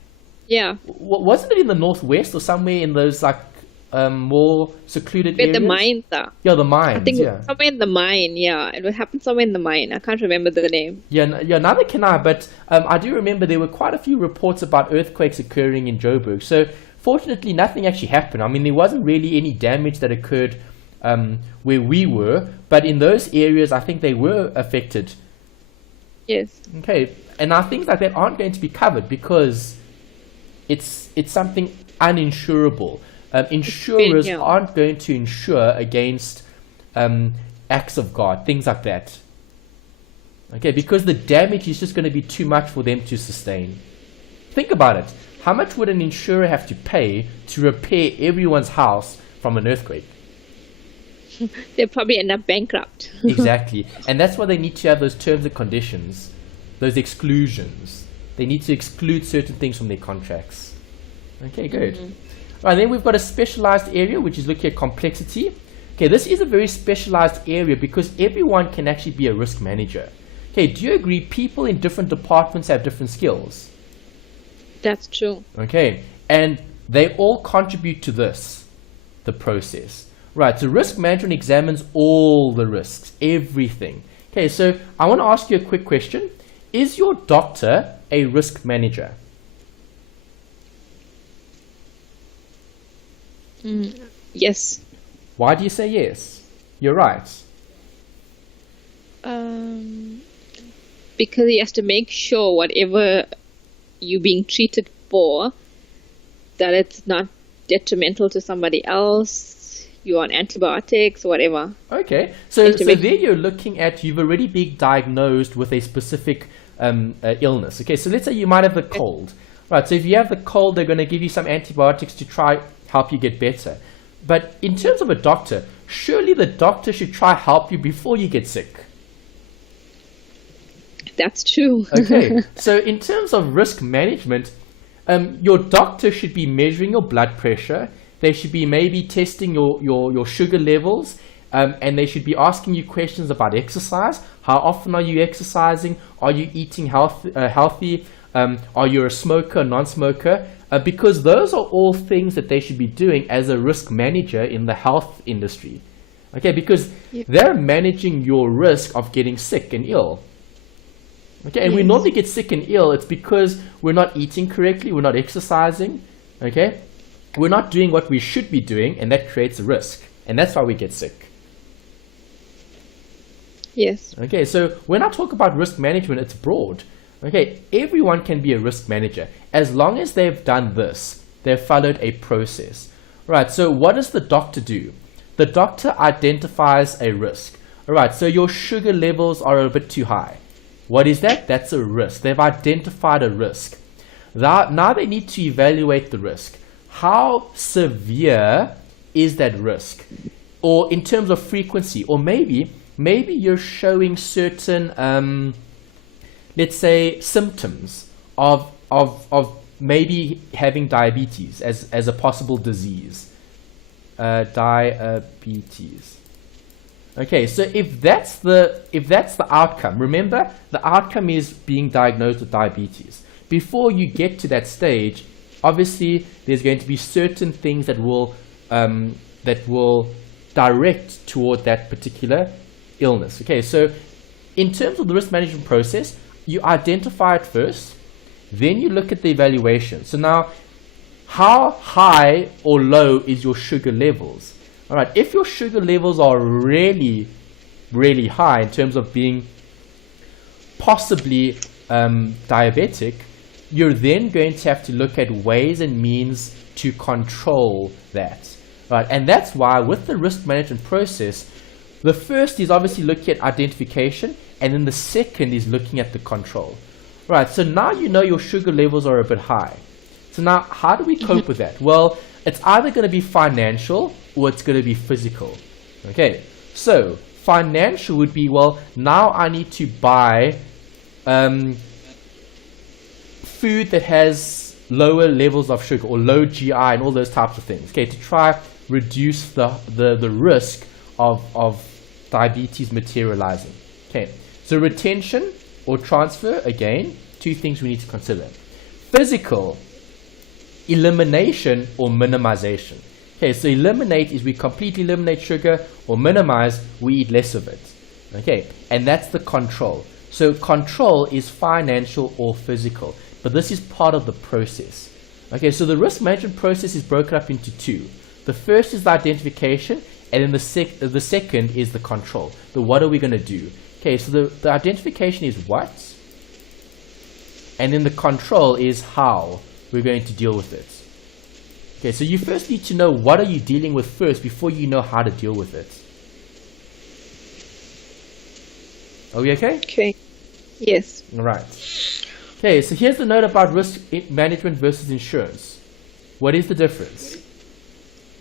Yeah. Wasn't it in the northwest or somewhere in those like more secluded Where areas? the mines are. Yeah, the mines. I think yeah. somewhere in the mine, yeah. It would happen somewhere in the mine. I can't remember the name. Yeah, neither can I, but I do remember there were quite a few reports about earthquakes occurring in Joburg. So fortunately, nothing actually happened. I mean, there wasn't really any damage that occurred where we were, but in those areas, I think they were affected. Yes. Okay, and now things like that aren't going to be covered because it's something uninsurable. Insurers Yeah. aren't going to insure against acts of God, things like that. Okay, because the damage is just going to be too much for them to sustain. Think about it. How much would an insurer have to pay to repair everyone's house from an earthquake? They'll probably end up bankrupt. Exactly. And that's why they need to have those terms and conditions, those exclusions. They need to exclude certain things from their contracts. Okay, good. All right, then we've got a specialized area, which is looking at complexity. Okay, this is a very specialized area because everyone can actually be a risk manager. Okay, do you agree people in different departments have different skills? That's true. Okay, and they all contribute to this, the process. Right, so risk management examines all the risks, everything. Okay, so I want to ask you a quick question. Is your doctor a risk manager? Yes. Why do you say yes? You're right. Because he has to make sure whatever you're being treated for, that it's not detrimental to somebody else. You're on antibiotics, whatever. Okay, so there you're looking at, you've already been diagnosed with a specific illness. Okay, so let's say you might have the cold. Right, so if you have the cold, they're going to give you some antibiotics to try help you get better. But in terms of a doctor, surely the doctor should try help you before you get sick. That's true. Okay, so in terms of risk management, your doctor should be measuring your blood pressure. They should be maybe testing your sugar levels, and they should be asking you questions about exercise. How often are you exercising? Are you eating healthy? Are you a smoker, non-smoker? Because those are all things that they should be doing as a risk manager in the health industry. Okay, because they're managing your risk of getting sick and ill. Okay, and we normally get sick and ill. It's because we're not eating correctly, we're not exercising. Okay, we're not doing what we should be doing, and that creates a risk, and that's why we get sick. Yes. Okay, so when I talk about risk management, it's broad. Okay, everyone can be a risk manager as long as they've done this. They've followed a process. Right, so what does the doctor do? The doctor identifies a risk. All right, so your sugar levels are a bit too high. What is that? That's a risk. They've identified a risk. Now they need to evaluate the risk. How severe is that risk? Or in terms of frequency, or maybe you're showing certain, let's say, symptoms of maybe having diabetes as a possible disease. Diabetes. Okay, so if that's the outcome, remember the outcome is being diagnosed with diabetes. Before you get to that stage, obviously there's going to be certain things that will direct toward that particular illness. Okay, so in terms of the risk management process, you identify it first, then you look at the evaluation. So now, how high or low is your sugar levels? All right, if your sugar levels are really, really high in terms of being possibly diabetic, you're then going to have to look at ways and means to control that. Right, and that's why with the risk management process, the first is obviously looking at identification, and then the second is looking at the control. Right, so now you know your sugar levels are a bit high. So now, how do we cope with that? Well, it's either going to be financial or it's going to be physical. Okay, so financial would be, well, now I need to buy food that has lower levels of sugar or low GI and all those types of things. Okay, to try reduce the risk of diabetes materializing. Okay, so retention or transfer, again, two things we need to consider. Physical, elimination or minimization. Okay, so eliminate is we completely eliminate sugar, or minimize, we eat less of it. Okay, and that's the control. So control is financial or physical, but this is part of the process. Okay, so the risk management process is broken up into two. The first is the identification, and then the second is the control. The what are we going to do? Okay, so the identification is what, and then the control is how we're going to deal with it. Okay, so you first need to know what are you dealing with first before you know how to deal with it. Are we okay? Okay. Yes. All right. Okay, so here's the note about risk management versus insurance. What is the difference?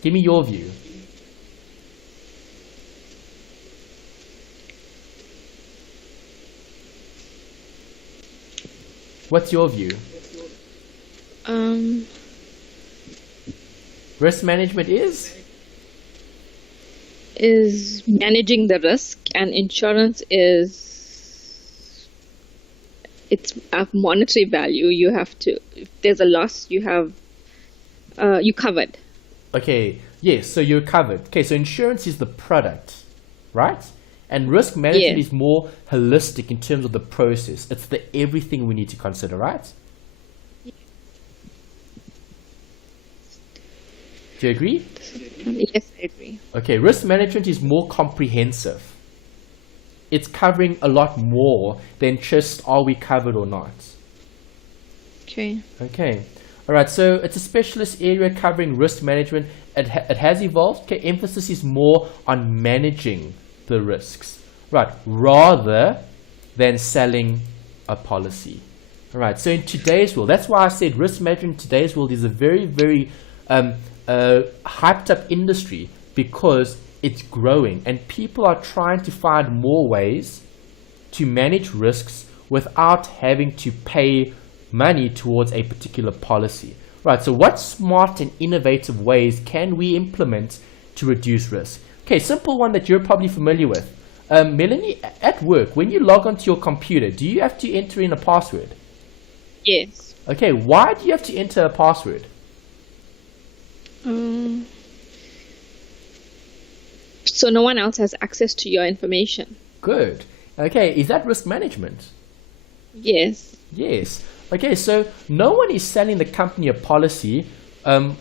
Give me your view. What's your view? Risk management is managing the risk, and insurance is it's a monetary value. You have to, if there's a loss, you covered. Okay, yes, so you're covered. Okay, so insurance is the product, right? And risk management is more holistic in terms of the process. It's the everything we need to consider, right? Do you agree? Yes, I agree. Okay, risk management is more comprehensive. It's covering a lot more than just are we covered or not. Okay. Okay. All right, so it's a specialist area covering risk management. It has evolved. Okay, emphasis is more on managing the risks, right, rather than selling a policy. All right, so in today's world, that's why I said risk management in today's world is a very, very hyped up industry, because it's growing and people are trying to find more ways to manage risks without having to pay money towards a particular policy. Right, so what smart and innovative ways can we implement to reduce risk? Okay, simple one that you're probably familiar with. Melanie, at work, when you log onto your computer, do you have to enter in a password? Yes. Okay, why do you have to enter a password? So no one else has access to your information. Good. Okay, is that risk management? Yes. Yes. Okay, so no one is selling the company a policy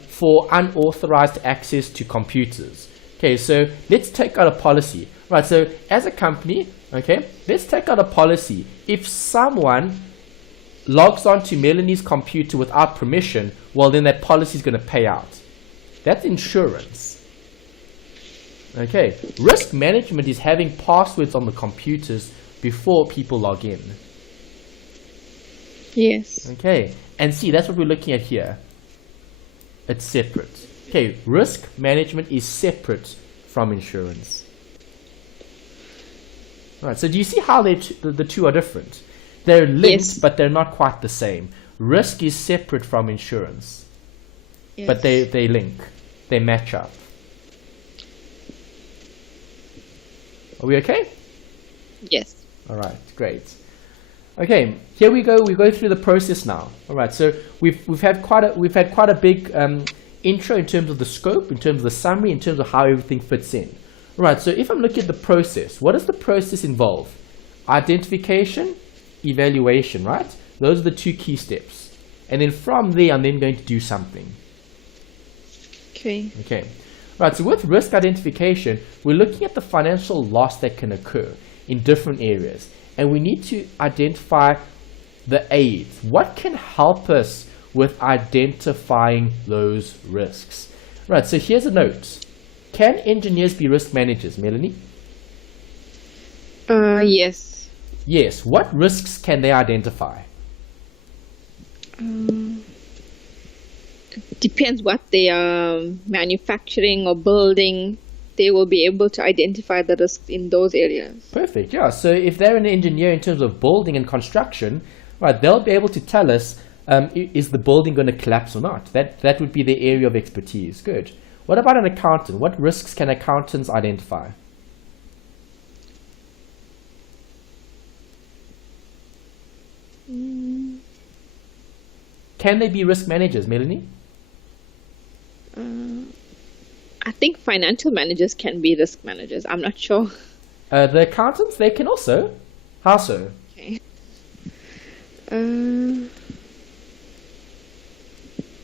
for unauthorized access to computers. Okay, so let's take out a policy. Right, so as a company, okay, let's take out a policy. If someone logs onto Melanie's computer without permission, well, then that policy is going to pay out. That's insurance. Okay, risk management is having passwords on the computers before people log in. Yes. Okay, and see, that's what we're looking at here. It's separate. Okay, risk management is separate from insurance. All right, so do you see how the two are different? They're linked, Yes. but they're not quite the same. Risk is separate from insurance, Yes. but they link, they match up. Are we okay? Yes. All right, great. Okay, here we go. We go through the process now. All right, so we've had quite a big intro in terms of the scope, in terms of the summary, in terms of how everything fits in. All right, so if I'm looking at the process, what does the process involve? Identification, evaluation, right? Those are the two key steps. And then from there, I'm then going to do something. Okay. Okay. Right, so with risk identification, we're looking at the financial loss that can occur in different areas. And we need to identify the aids. What can help us with identifying those risks? Right, so here's a note. Can engineers be risk managers, Melanie? Yes. Yes. What risks can they identify? Depends what they are manufacturing or building. They will be able to identify the risks in those areas. Perfect, yeah. So if they're an engineer in terms of building and construction, right, they'll be able to tell us, is the building going to collapse or not? That would be their area of expertise. Good. What about an accountant? What risks can accountants identify? Can they be risk managers, Melanie? I think financial managers can be risk managers. I'm not sure. The accountants, they can also. How so? Okay.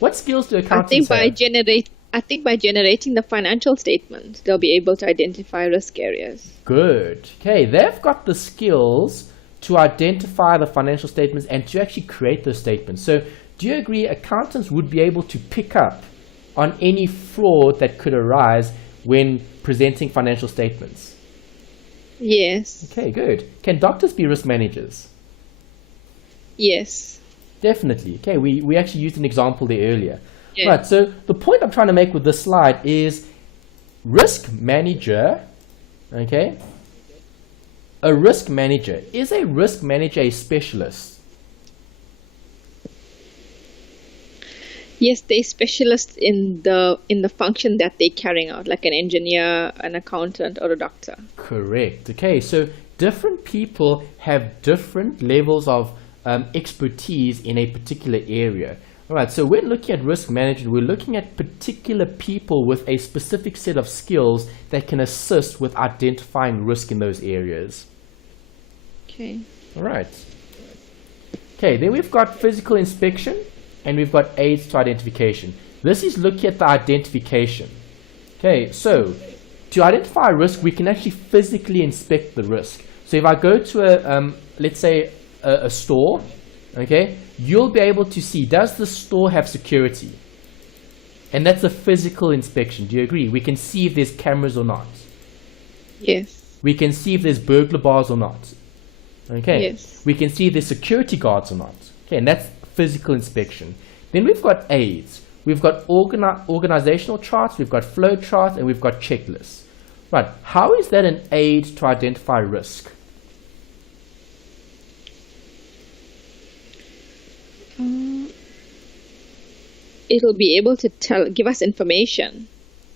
What skills do I accountants think by have? generating the financial statement, they'll be able to identify risk areas. Good. Okay, they've got the skills to identify the financial statements and to actually create those statements. So do you agree accountants would be able to pick up on any fraud that could arise when presenting financial statements? Yes. Okay, good. Can doctors be risk managers? Yes. Definitely. Okay, we actually used an example there earlier. Yeah. Right, so the point I'm trying to make with this slide is risk manager, okay? A risk manager. Is a risk manager a specialist? Yes, they specialists in the function that they're carrying out, like an engineer, an accountant, or a doctor. Correct. Okay, so different people have different levels of expertise in a particular area. All right, so when looking at risk management, we're looking at particular people with a specific set of skills that can assist with identifying risk in those areas. Okay. All right. Okay, then we've got physical inspection and we've got aids to identification. This is looking at the identification. Okay, so to identify a risk, we can actually physically inspect the risk. So if I go to a, let's say, a store, okay, you'll be able to see, does the store have security? And that's a physical inspection. Do you agree? We can see if there's cameras or not. Yes. We can see if there's burglar bars or not. Okay. Yes. We can see if there's security guards or not. Okay, and that's physical inspection. Then we've got aids. We've got organizational charts, we've got flow charts, and we've got checklists. Right. How is that an aid to identify risk? It'll be able to give us information.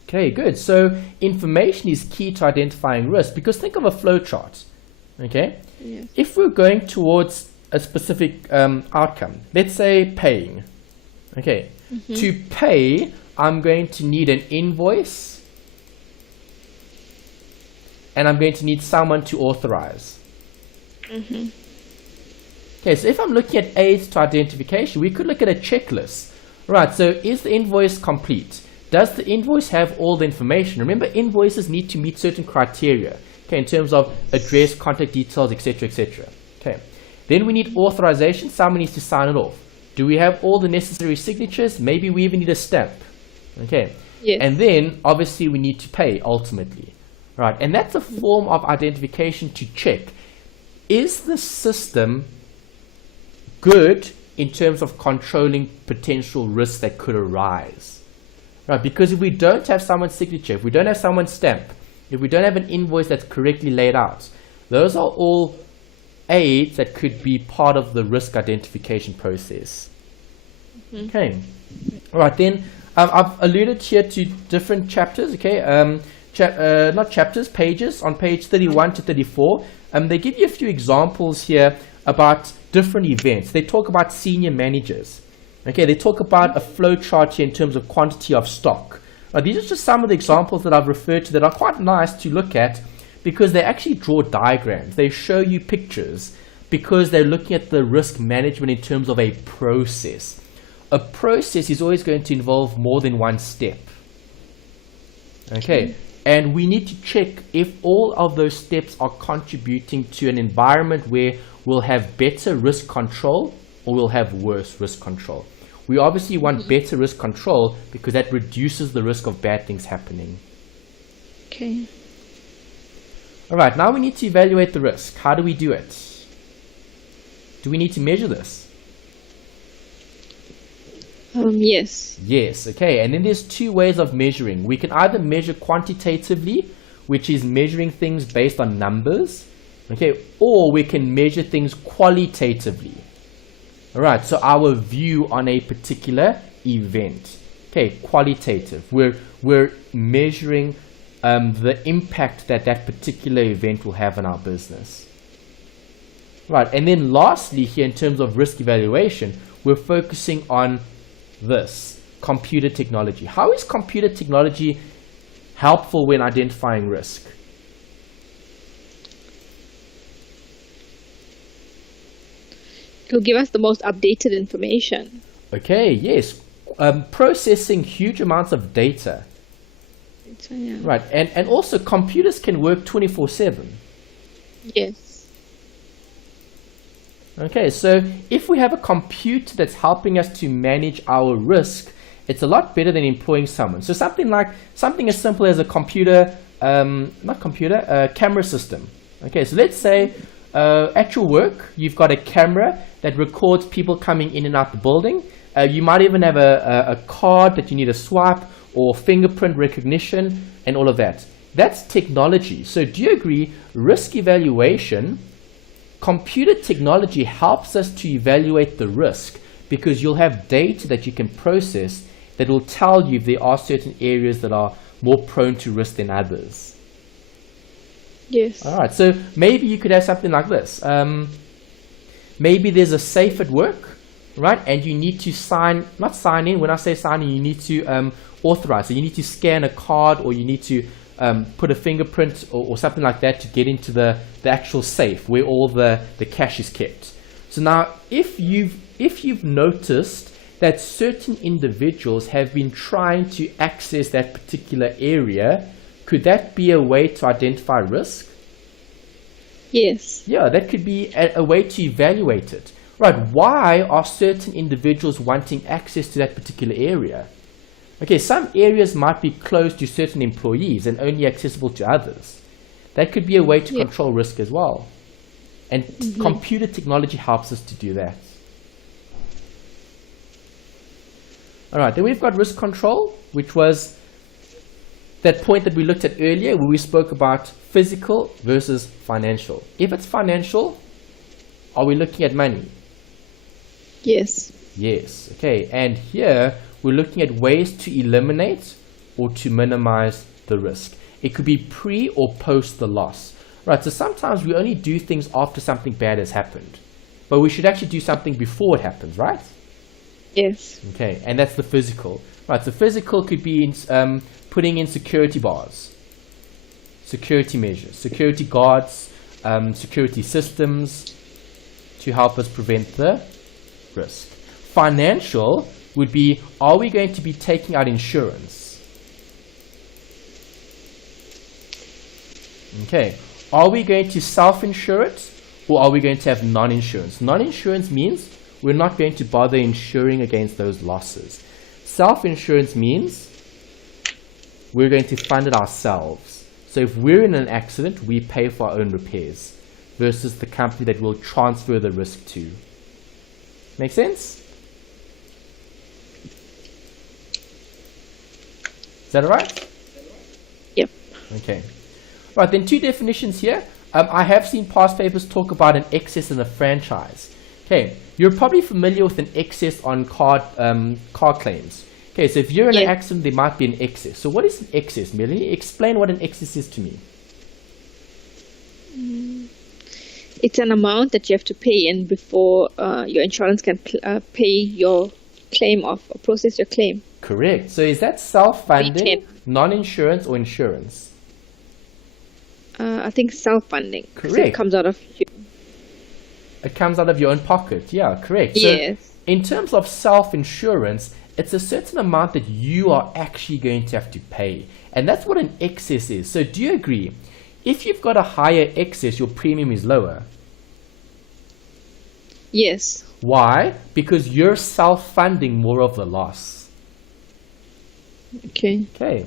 Okay, good. So information is key to identifying risk because think of a flow chart. Okay? Yes. If we're going towards a specific outcome, let's say paying. Okay. To pay, I'm going to need an invoice and I'm going to need someone to authorize. Okay, so if I'm looking at aids to identification, we could look at a checklist. Right, so is the invoice complete? Does the invoice have all the information? Remember, invoices need to meet certain criteria, okay, in terms of address, contact details, etc., etc. Okay, then we need authorization. Someone needs to sign it off. Do we have all the necessary signatures? Maybe we even need a stamp. Okay, Yes. and then obviously we need to pay ultimately. Right, and that's a form of identification to check. Is the system good in terms of controlling potential risks that could arise? right? Because if we don't have someone's signature, if we don't have someone's stamp, if we don't have an invoice that's correctly laid out, those are all aids that could be part of the risk identification process. Okay, all right, then I've alluded here to different chapters, okay, not chapters, pages, on page 31 to 34. They give you a few examples here about different events. They talk about senior managers. Okay, they talk about a flow chart here in terms of quantity of stock. Now, these are just some of the examples that I've referred to that are quite nice to look at because they actually draw diagrams. They show you pictures because they're looking at the risk management in terms of a process. A process is always going to involve more than one step. Okay, and we need to check if all of those steps are contributing to an environment where we'll have better risk control or we'll have worse risk control. We obviously want better risk control because that reduces the risk of bad things happening. Okay. All right, now we need to evaluate the risk. How do we do it? Do we need to measure this? Yes. Yes, okay. And then there's two ways of measuring. We can either measure quantitatively, which is measuring things based on numbers, okay, or we can measure things qualitatively. All right, so our view on a particular event. Okay, qualitative. We're measuring the impact that that particular event will have on our business. Right, and then lastly here in terms of risk evaluation, we're focusing on this, computer technology. How is computer technology helpful when identifying risk? It will give us the most updated information. Okay, yes. Processing huge amounts of data. So, yeah. Right, and also computers can work 24/7. Yes. Okay, so if we have a computer that's helping us to manage our risk, it's a lot better than employing someone. So something as simple as a camera system. Okay, so let's say at your work, you've got a camera that records people coming in and out the building. You might even have a card that you need to swipe or fingerprint recognition and all of that. That's technology. So do you agree, risk evaluation, computer technology helps us to evaluate the risk because you'll have data that you can process that will tell you if there are certain areas that are more prone to risk than others. Yes. All right, so maybe you could have something like this. Maybe there's a safe at work, right? And you need to not sign in. When I say sign in, you need to authorize. So you need to scan a card or you need to put a fingerprint or something like that to get into the actual safe where all the cash is kept. So now, if you've noticed that certain individuals have been trying to access that particular area, could that be a way to identify risk? Yes. Yeah, that could be a way to evaluate it. Right, why are certain individuals wanting access to that particular area? Okay, some areas might be closed to certain employees and only accessible to others. That could be a way to control risk as well. And computer technology helps us to do that. All right, then we've got risk control, which was that point that we looked at earlier where we spoke about physical versus financial. If it's financial, are we looking at money? Yes. Yes, okay. And here we're looking at ways to eliminate or to minimize the risk. It could be pre or post the loss. Right, so sometimes we only do things after something bad has happened. But we should actually do something before it happens, right? Yes. Okay, and that's the physical. Right, so physical could be putting in security bars, security measures, security guards, security systems to help us prevent the risk. Financial would be, are we going to be taking out insurance? Okay, are we going to self-insure it or are we going to have non-insurance? Non-insurance means we're not going to bother insuring against those losses. Self-insurance means we're going to fund it ourselves. So if we're in an accident, we pay for our own repairs versus the company that will transfer the risk to. Make sense? Is that all right? Yep. Okay. Right, then two definitions here. I have seen past papers talk about an excess and a franchise. Okay, you're probably familiar with an excess on car claims. Okay, so if you're in an accident, there might be an excess. So what is an excess, Melanie? Explain what an excess is to me. It's an amount that you have to pay in before your insurance can pay your claim off or process your claim. Correct. So is that self-funding, non-insurance, or insurance? I think self-funding. Correct. It comes out of you. It comes out of your own pocket. Yeah, correct. Yes. So in terms of self-insurance, it's a certain amount that you are actually going to have to pay. And that's what an excess is. So do you agree? If you've got a higher excess, your premium is lower. Yes. Why? Because you're self-funding more of the loss. Okay. Okay.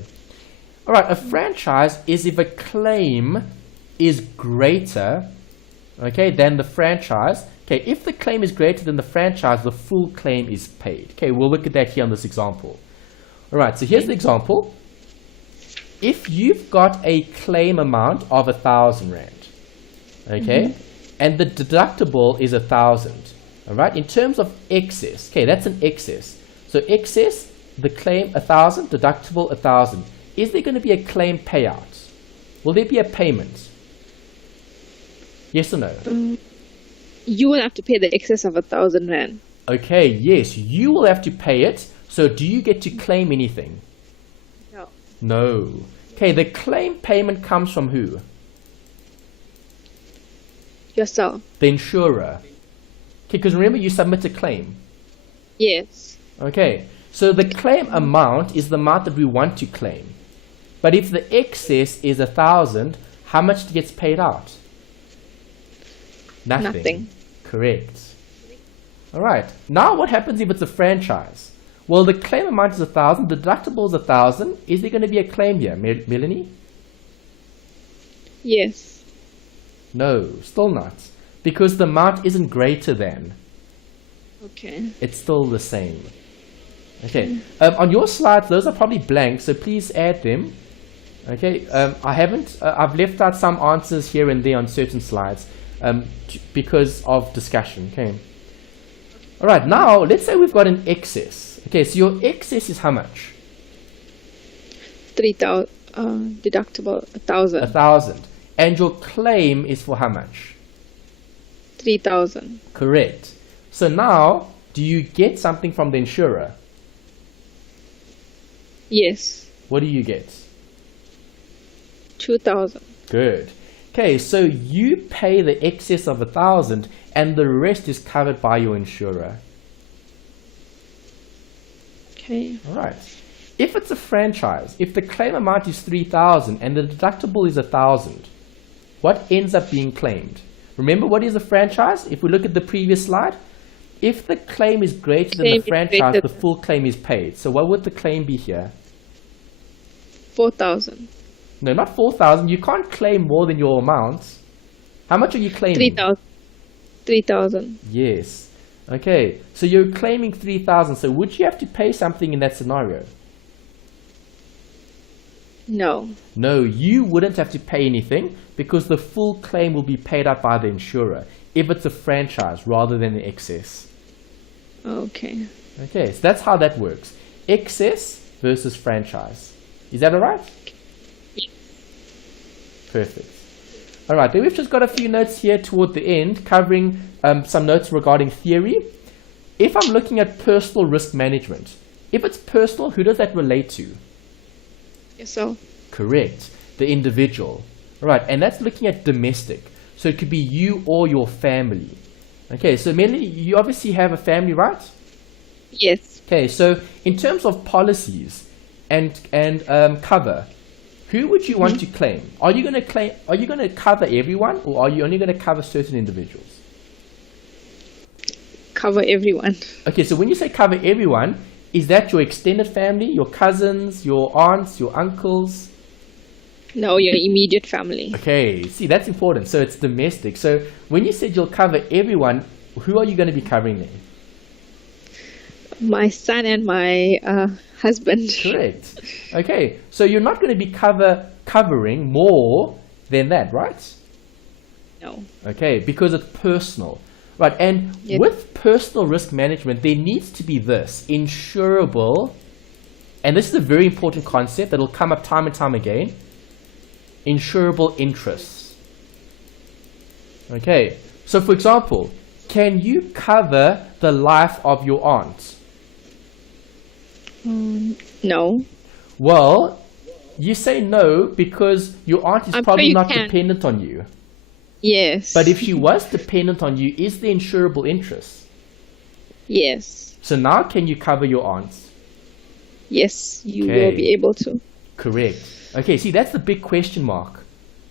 All right. A franchise is if a claim is greater, okay, than the franchise. Okay. If the claim is greater than the franchise, the full claim is paid. Okay. We'll look at that here on this example. All right. So here's the example. If you've got a claim amount of 1,000 Rand, okay, and the deductible is 1,000, all right, in terms of excess, okay, that's an excess. So excess, the claim 1,000, deductible 1,000. Is there going to be a claim payout? Will there be a payment? Yes or no? You will have to pay the excess of 1,000 Rand. Okay, yes, you will have to pay it. So do you get to claim anything? No. No. Okay, the claim payment comes from who? Yourself. The insurer. Okay, because remember you submit a claim. Yes. Okay, so the claim amount is the amount that we want to claim. But if the excess is 1,000, how much gets paid out? Nothing. Correct. All right. Now what happens if it's a franchise? Well, the claim amount is 1,000, the deductible is 1,000. Is there going to be a claim here, Melanie? Yes. No, still not. Because the amount isn't greater than. Okay. It's still the same. Okay. On your slides, those are probably blank, so please add them. Okay. I've left out some answers here and there on certain slides because of discussion. Okay. All right. Now, let's say we've got an excess. Okay. So your excess is how much? 3,000 deductible 1,000. 1,000. And your claim is for how much? 3,000. Correct. So now, do you get something from the insurer? Yes. What do you get? 2,000. Good. Okay, so you pay the excess of 1,000 and the rest is covered by your insurer. Okay. All right. If it's a franchise, if the claim amount is 3,000 and the deductible is 1,000, what ends up being claimed? Remember what is a franchise? If we look at the previous slide, if the claim is greater than the franchise, the full claim is paid. So what would the claim be here? 4,000. No, not 4,000. You can't claim more than your amount. How much are you claiming? 3,000. 3,000. Yes. Okay. So you're claiming 3,000. So would you have to pay something in that scenario? No. No, you wouldn't have to pay anything because the full claim will be paid out by the insurer if it's a franchise rather than the excess. Okay. Okay, so that's how that works. Excess versus franchise. Is that all right? Yes. Perfect. All right, then we've just got a few notes here toward the end covering some notes regarding theory. If I'm looking at personal risk management, if it's personal, who does that relate to? Yourself. Correct. The individual. All right, and that's looking at domestic. So it could be you or your family. Okay, so Melanie, you obviously have a family, right? Yes. Okay, so in terms of policies and cover, who would you want to claim? Are you going to cover everyone, or are you only going to cover certain individuals? Cover everyone. Okay, so when you say cover everyone, is that your extended family, your cousins, your aunts, your uncles? No, your immediate family. Okay, see, that's important. So it's domestic. So when you said you'll cover everyone, who are you going to be covering then? My son and my husband. Correct. Okay, so you're not going to be covering more than that, right? No. Okay, because it's personal. Right, and with personal risk management, there needs to be this insurable, and this is a very important concept that will come up time and time again, insurable interests. Okay, so for example, can you cover the life of your aunt? No. Well, you say no because your aunt is probably not dependent on you. Yes. But if she was dependent on you, is there insurable interest? Yes. So now can you cover your aunt? Yes, you will be able to. Correct. Okay, see, that's the big question mark.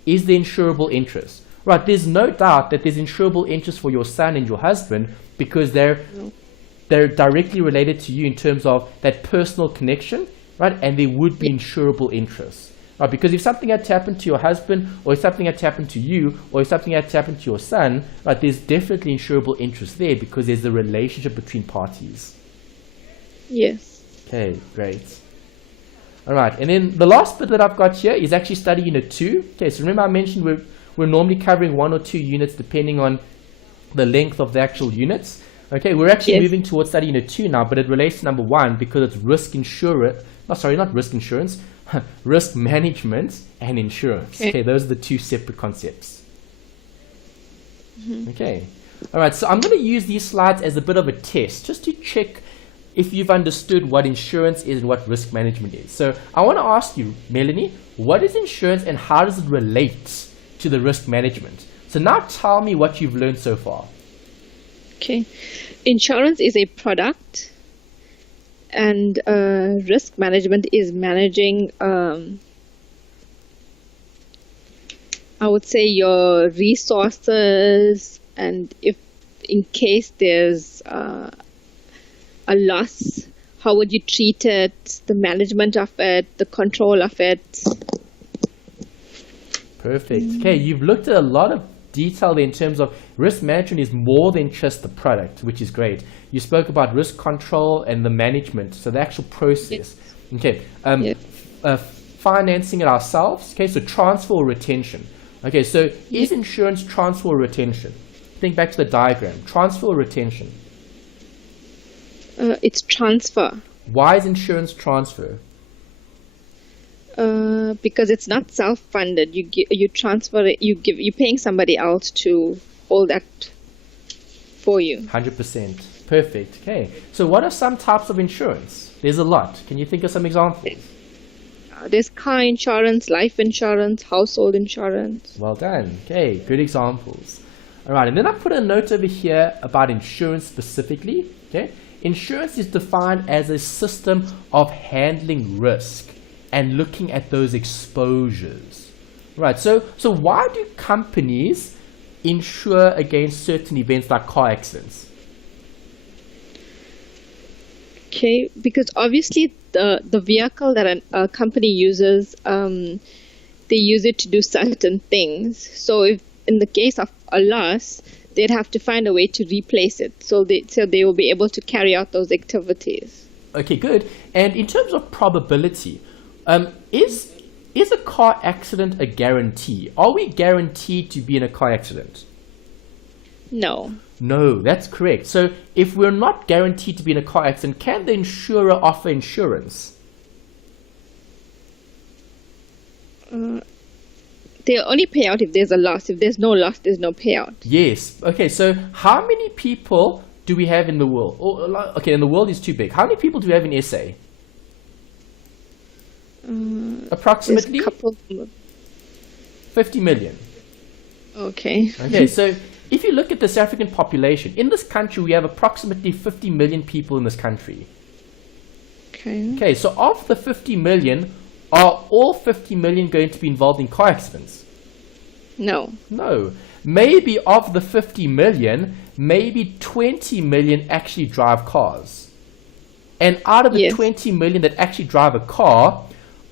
Is there insurable interest? Right, there's no doubt that there's insurable interest for your son and your husband because they're directly related to you in terms of that personal connection, right? And there would be insurable interest. Right, because if something had to happen to your husband, or if something had to happen to you, or if something had to happen to your son, right, there's definitely insurable interest there because there's a relationship between parties. Yes. Okay, great. All right, and then the last bit that I've got here is actually study unit 2. Okay, so remember I mentioned we're normally covering 1 or 2 units depending on the length of the actual units. Okay, we're actually moving towards study unit 2 now, but it relates to number 1 because it's risk management and insurance. Okay, those are the 2 separate concepts. Okay, all right, so I'm going to use these slides as a bit of a test just to check if you've understood what insurance is and what risk management is. So I want to ask you, Melanie, what is insurance and how does it relate to the risk management? So now tell me what you've learned so far. Okay, insurance is a product, and risk management is managing, I would say, your resources, and if in case there's a loss, how would you treat it, the management of it, the control of it. Perfect. Okay, you've looked at a lot of detail there in terms of risk management is more than just the product, which is great. You spoke about risk control and the management, so the actual process. Okay, financing it ourselves. Okay, so transfer or retention. Okay, so is insurance transfer or retention? Think back to the diagram. Transfer or retention? It's transfer. Why is insurance transfer? Because it's not self-funded. You transfer it. You're paying somebody else to hold that for you. 100%. Perfect. Okay. So what are some types of insurance? There's a lot. Can you think of some examples? There's car insurance, life insurance, household insurance. Well done. Okay. Good examples. All right. And then I put a note over here about insurance specifically. Okay. Insurance is defined as a system of handling risk and looking at those exposures. Right, so why do companies insure against certain events like car accidents? Okay, because obviously the vehicle that a company uses, they use it to do certain things. So if in the case of a loss, they'd have to find a way to replace it. So they will be able to carry out those activities. Okay, good. And in terms of probability, is a car accident a guarantee? Are we guaranteed to be in a car accident? No. No, that's correct. So if we're not guaranteed to be in a car accident, can the insurer offer insurance? They'll only pay out if there's a loss. If there's no loss, there's no payout. Yes. Okay, so how many people do we have in the world? Okay, and the world is too big. How many people do we have in SA? Approximately 50 million. Okay. Okay, so if you look at the South African population, in this country we have approximately 50 million people in this country. Okay, so of the 50 million, are all 50 million going to be involved in car accidents? No. No. Maybe of the 50 million, maybe 20 million actually drive cars. And out of the 20 million that actually drive a car,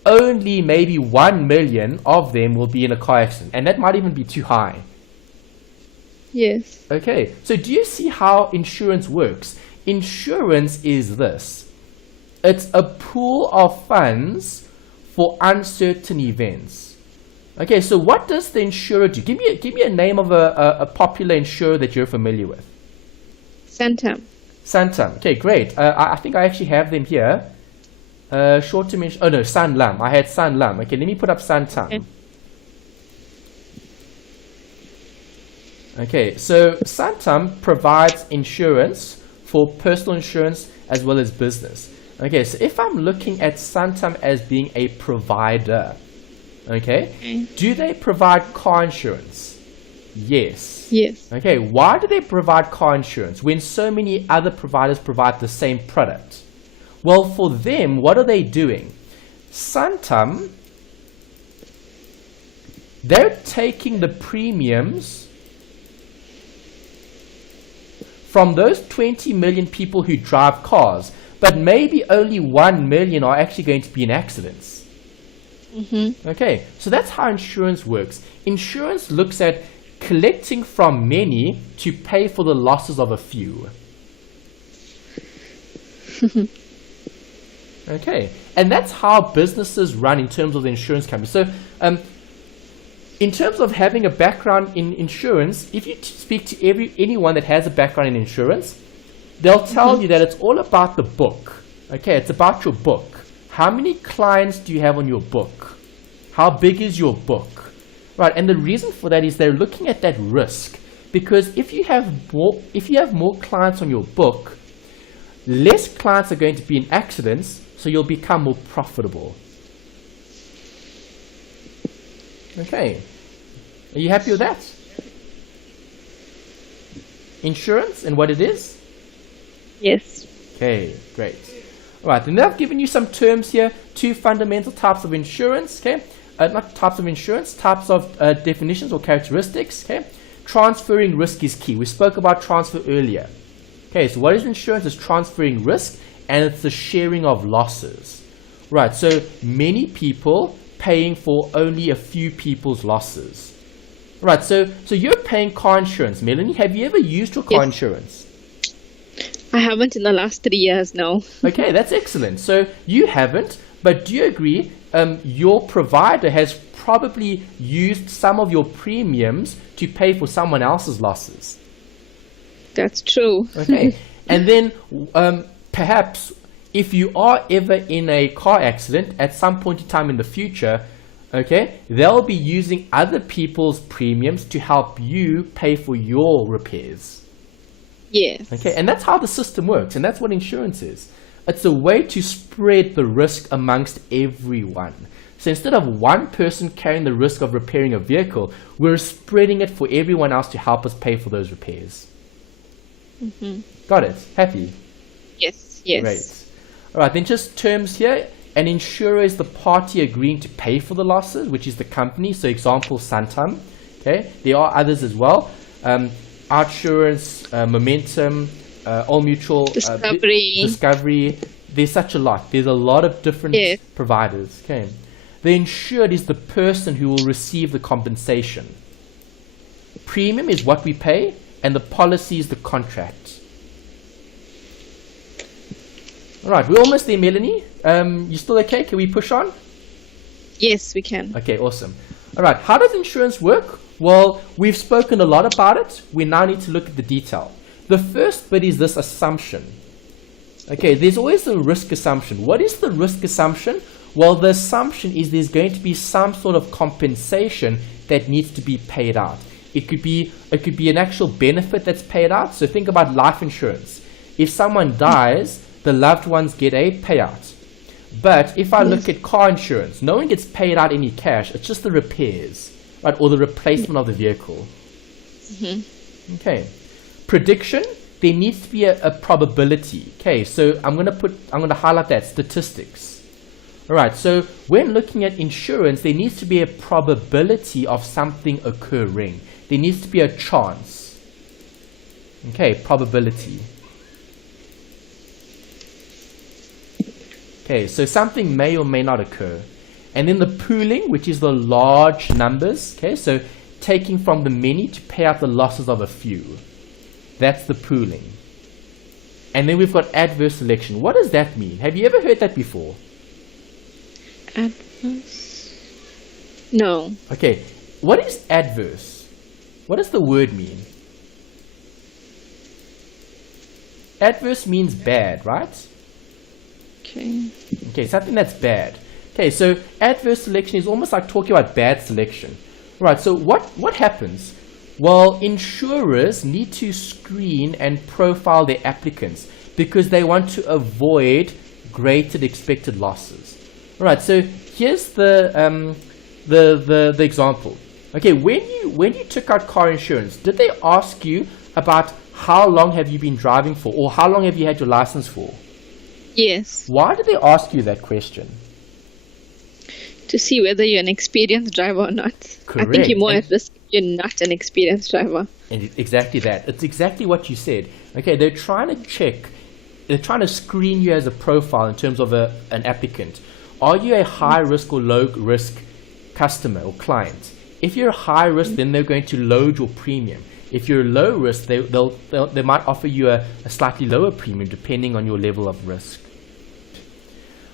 only maybe 1 million of them will be in a car accident. And that might even be too high. Yes. Okay, so do you see how insurance works? insurance is this. It's a pool of funds for uncertain events. Okay, so what does the insurer do? Give me a name of a popular insurer that you're familiar with. Santam. Santam. Okay, great. I think I actually have them here. Short-term insurance. Oh no, Sanlam. I had Sanlam. Okay, let me put up Santam. Okay, so Santam provides insurance for personal insurance as well as business. Okay, so if I'm looking at Santam as being a provider, okay, do they provide car insurance? Yes. Yes. Okay, why do they provide car insurance when so many other providers provide the same product? Well, for them, what are they doing? Santam, they're taking the premiums from those 20 million people who drive cars, but maybe only 1 million are actually going to be in accidents. Okay, so that's how insurance works. Insurance looks at collecting from many to pay for the losses of a few. Okay, and that's how businesses run in terms of the insurance company. So, in terms of having a background in insurance, if you speak to anyone that has a background in insurance, they'll tell you that it's all about the book. Okay, it's about your book. How many clients do you have on your book? How big is your book? Right, and the reason for that is they're looking at that risk, because if you have more clients on your book, less clients are going to be in accidents, so you'll become more profitable. Okay, are you happy with that? Insurance and what it is? Yes. Okay, great. All right, and I've given you some terms here, 2 fundamental types of insurance, okay? Not types of insurance, types of definitions or characteristics, okay? Transferring risk is key. We spoke about transfer earlier. Okay, so what is insurance? It's transferring risk, and it's the sharing of losses. Right, so many people paying for only a few people's losses. Right, so you're paying car insurance. Melanie, have you ever used your car insurance? I haven't in the last 3 years now. Okay, that's excellent. So you haven't, but do you agree your provider has probably used some of your premiums to pay for someone else's losses? That's true. Okay, and then perhaps if you are ever in a car accident at some point in time in the future, okay, they'll be using other people's premiums to help you pay for your repairs. Yes. Okay, and that's how the system works, and that's what insurance is. It's a way to spread the risk amongst everyone. So instead of one person carrying the risk of repairing a vehicle, we're spreading it for everyone else to help us pay for those repairs. Got it? Happy? Yes, yes. Great. All right, then just terms here. An insurer is the party agreeing to pay for the losses, which is the company. So example, Santam. Okay, there are others as well. Outsurance, Momentum, All Mutual, Discovery. There's such a lot. There's a lot of different providers. Okay, the insured is the person who will receive the compensation. Premium is what we pay, and the policy is the contract. All right, we're almost there, Melanie. You still okay? Can we push on? Yes, we can. Okay, awesome. All right, how does insurance work? Well, we've spoken a lot about it. We now need to look at the detail. The first bit is this assumption. Okay, there's always a risk assumption. What is the risk assumption? Well, the assumption is there's going to be some sort of compensation that needs to be paid out. It could be an actual benefit that's paid out. So think about life insurance. If someone dies, the loved ones get a payout. But if I look at car insurance, no one gets paid out any cash. It's just the repairs, right, or the replacement of the vehicle. Okay. Prediction, there needs to be a probability. Okay, so I'm gonna highlight that, statistics. All right, so when looking at insurance, there needs to be a probability of something occurring. There needs to be a chance. Okay, probability. Okay, so something may or may not occur. And then the pooling, which is the large numbers. Okay, so taking from the many to pay out the losses of a few. That's the pooling. And then we've got adverse selection. What does that mean? Have you ever heard that before? Adverse? No. Okay, what is adverse? What does the word mean? Adverse means bad, right? Okay. Okay, something that's bad. Okay, so adverse selection is almost like talking about bad selection. Right, so what happens? Well, insurers need to screen and profile their applicants because they want to avoid greater expected losses. Right, so here's the example. Okay, when you took out car insurance, did they ask you about how long have you been driving for, or how long have you had your license for? Yes. Why did they ask you that question? To see whether you're an experienced driver or not. Correct. I think you're more at risk if you're not an experienced driver. And exactly that. It's exactly what you said. Okay, they're trying to check, they're trying to screen you as a profile in terms of an applicant. Are you a high risk or low risk customer or client? If you're high risk, then they're going to load your premium. If you're low risk, they might offer you a slightly lower premium depending on your level of risk.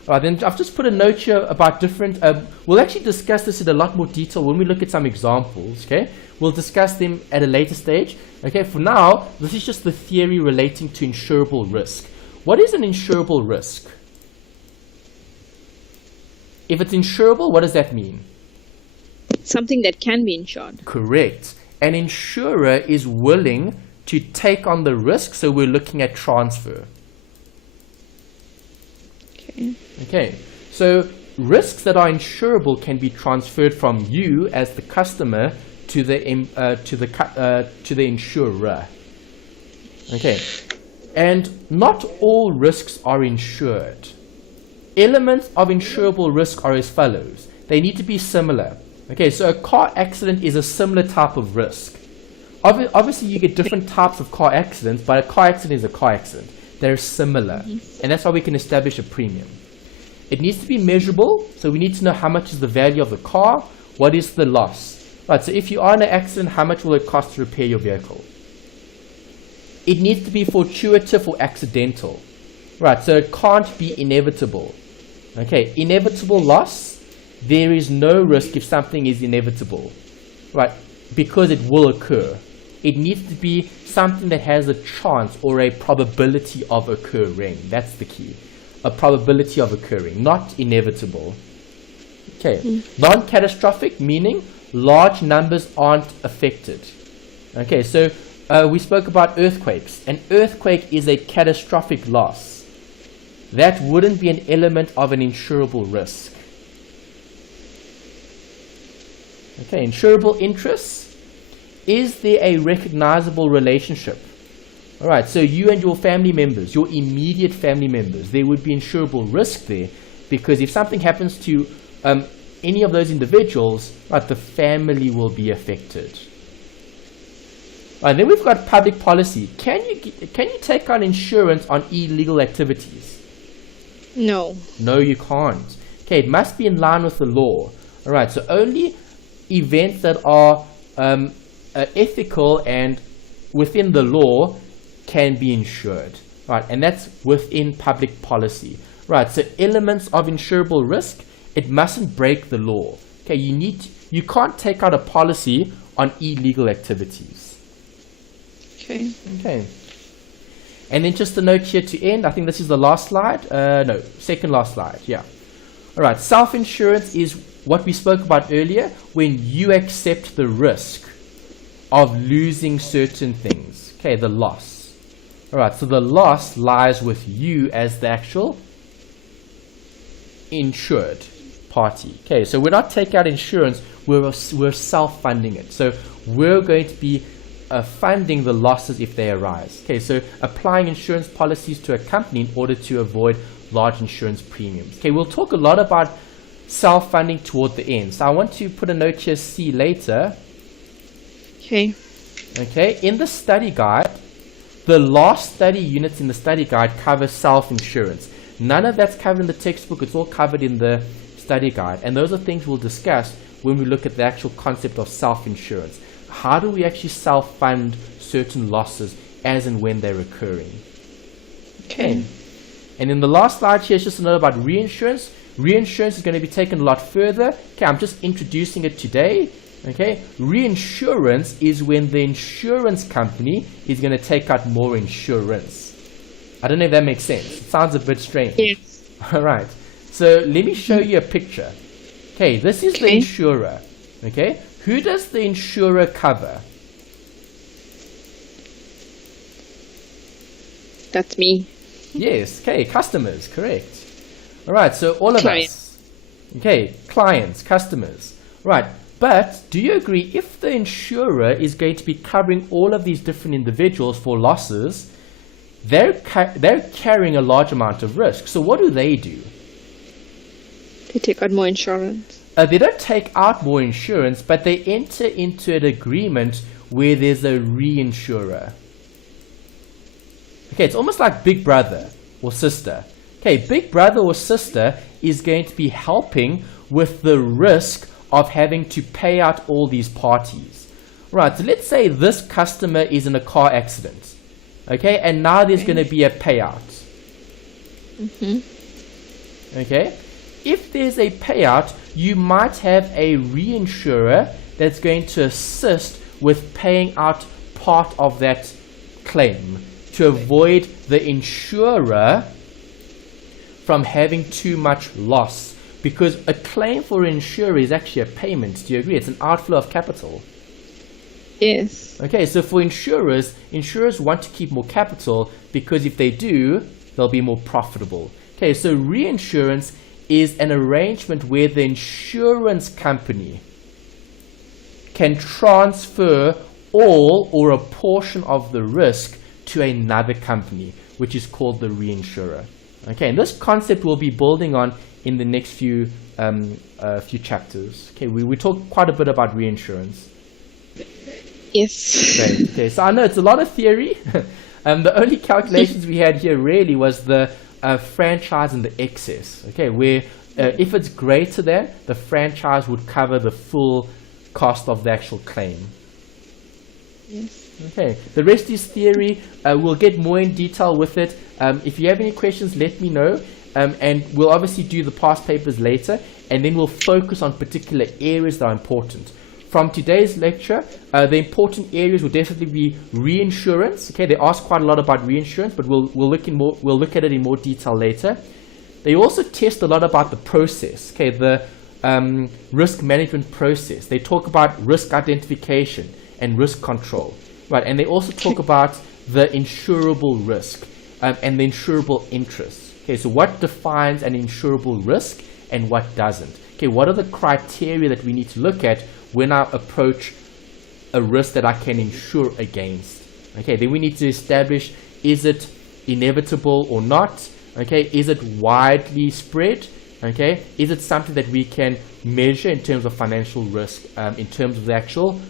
All right, then I've just put a note here about different, we'll actually discuss this in a lot more detail when we look at some examples, okay? We'll discuss them at a later stage. Okay, for now, this is just the theory relating to insurable risk. What is an insurable risk? If it's insurable, what does that mean? Something that can be insured. Correct. An insurer is willing to take on the risk, so we're looking at transfer. Okay, so risks that are insurable can be transferred from you as the customer to the insurer. Okay, and not all risks are insured. Elements of insurable risk are as follows. They need to be similar. Okay, so a car accident is a similar type of risk. Obviously, you get different types of car accidents, but a car accident is a car accident. They're similar, and that's why we can establish a premium. It needs to be measurable, so we need to know how much is the value of the car, what is the loss. Right, so if you are in an accident, how much will it cost to repair your vehicle? It needs to be fortuitous or accidental. Right, so it can't be inevitable. Okay, inevitable loss, there is no risk if something is inevitable. Right, because it will occur. It needs to be something that has a chance or a probability of occurring. That's the key. A probability of occurring, not inevitable. Okay, non-catastrophic, meaning large numbers aren't affected. Okay, so we spoke about earthquakes. An earthquake is a catastrophic loss. That wouldn't be an element of an insurable risk. Okay, insurable interests. Is there a recognizable relationship? All right, so you and your family members, your immediate family members, there would be insurable risk there, because if something happens to any of those individuals, right, the family will be affected. All right, then we've got public policy. Can you take out insurance on illegal activities? No. No, you can't. Okay, it must be in line with the law. All right, so only events that are ethical and within the law can be insured, right? And that's within public policy, right? So elements of insurable risk, it mustn't break the law. Okay, you can't take out a policy on illegal activities. Okay. Okay. And then just a note here to end. I think this is the last slide. No, second last slide. Yeah. All right. Self-insurance is what we spoke about earlier, when you accept the risk of losing certain things. Okay, the loss. All right, so the loss lies with you as the actual insured party. Okay, so we're not taking out insurance, we're self-funding it. So we're going to be funding the losses if they arise. Okay, so applying insurance policies to a company in order to avoid large insurance premiums. Okay, we'll talk a lot about self-funding toward the end. So I want to put a note here, see later. Okay. Okay, in the study guide, the last study units in the study guide cover self-insurance. None of that's covered in the textbook, it's all covered in the study guide. And those are things we'll discuss when we look at the actual concept of self-insurance. How do we actually self-fund certain losses as and when they're occurring? Okay. And then the last slide here is just a note about reinsurance. Reinsurance is going to be taken a lot further. Okay, I'm just introducing it today. Okay, reinsurance is when the insurance company is going to take out more insurance. I don't know if that makes sense. It sounds a bit strange. Yes. All right. So let me show you a picture. Okay, this is the insurer. Okay, who does the insurer cover? That's me. Yes, okay, customers, correct. All right, so all of us. Okay, clients, customers. Right, but do you agree if the insurer is going to be covering all of these different individuals for losses, they're carrying a large amount of risk. So what do? They take out more insurance. They don't take out more insurance, but they enter into an agreement where there's a reinsurer. Okay, it's almost like big brother or sister. Okay, big brother or sister is going to be helping with the risk of having to pay out all these parties. Right, so let's say this customer is in a car accident. Okay, and now there's going to be a payout. Okay, if there's a payout, you might have a reinsurer that's going to assist with paying out part of that claim to avoid the insurer from having too much loss, because a claim for an insurer is actually a payment. Do you agree? It's an outflow of capital. Yes. Okay, so for insurers want to keep more capital, because if they do, they'll be more profitable. Okay, so reinsurance is an arrangement where the insurance company can transfer all or a portion of the risk to another company, which is called the reinsurer. Okay, and this concept we'll be building on in the next few chapters. Okay, we talk quite a bit about reinsurance. Yes. Great. Okay, so I know it's a lot of theory. The only calculations we had here really was the franchise and the excess. Okay, where if it's greater than, the franchise would cover the full cost of the actual claim. Yes. Okay, the rest is theory. We'll get more in detail with it. If you have any questions, let me know. And we'll obviously do the past papers later, and then we'll focus on particular areas that are important. From today's lecture, the important areas will definitely be reinsurance. Okay, they ask quite a lot about reinsurance, but we'll look at it in more detail later. They also test a lot about the process. Okay, the risk management process. They talk about risk identification and risk control. Right, and they also talk about the insurable risk and the insurable interest. Okay, so what defines an insurable risk and what doesn't? Okay, what are the criteria that we need to look at when I approach a risk that I can insure against? Okay, then we need to establish, is it inevitable or not? Okay, is it widely spread? Okay, is it something that we can measure in terms of financial risk, in terms of the actual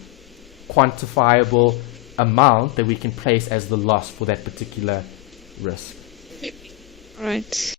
quantifiable amount that we can place as the loss for that particular risk? All right.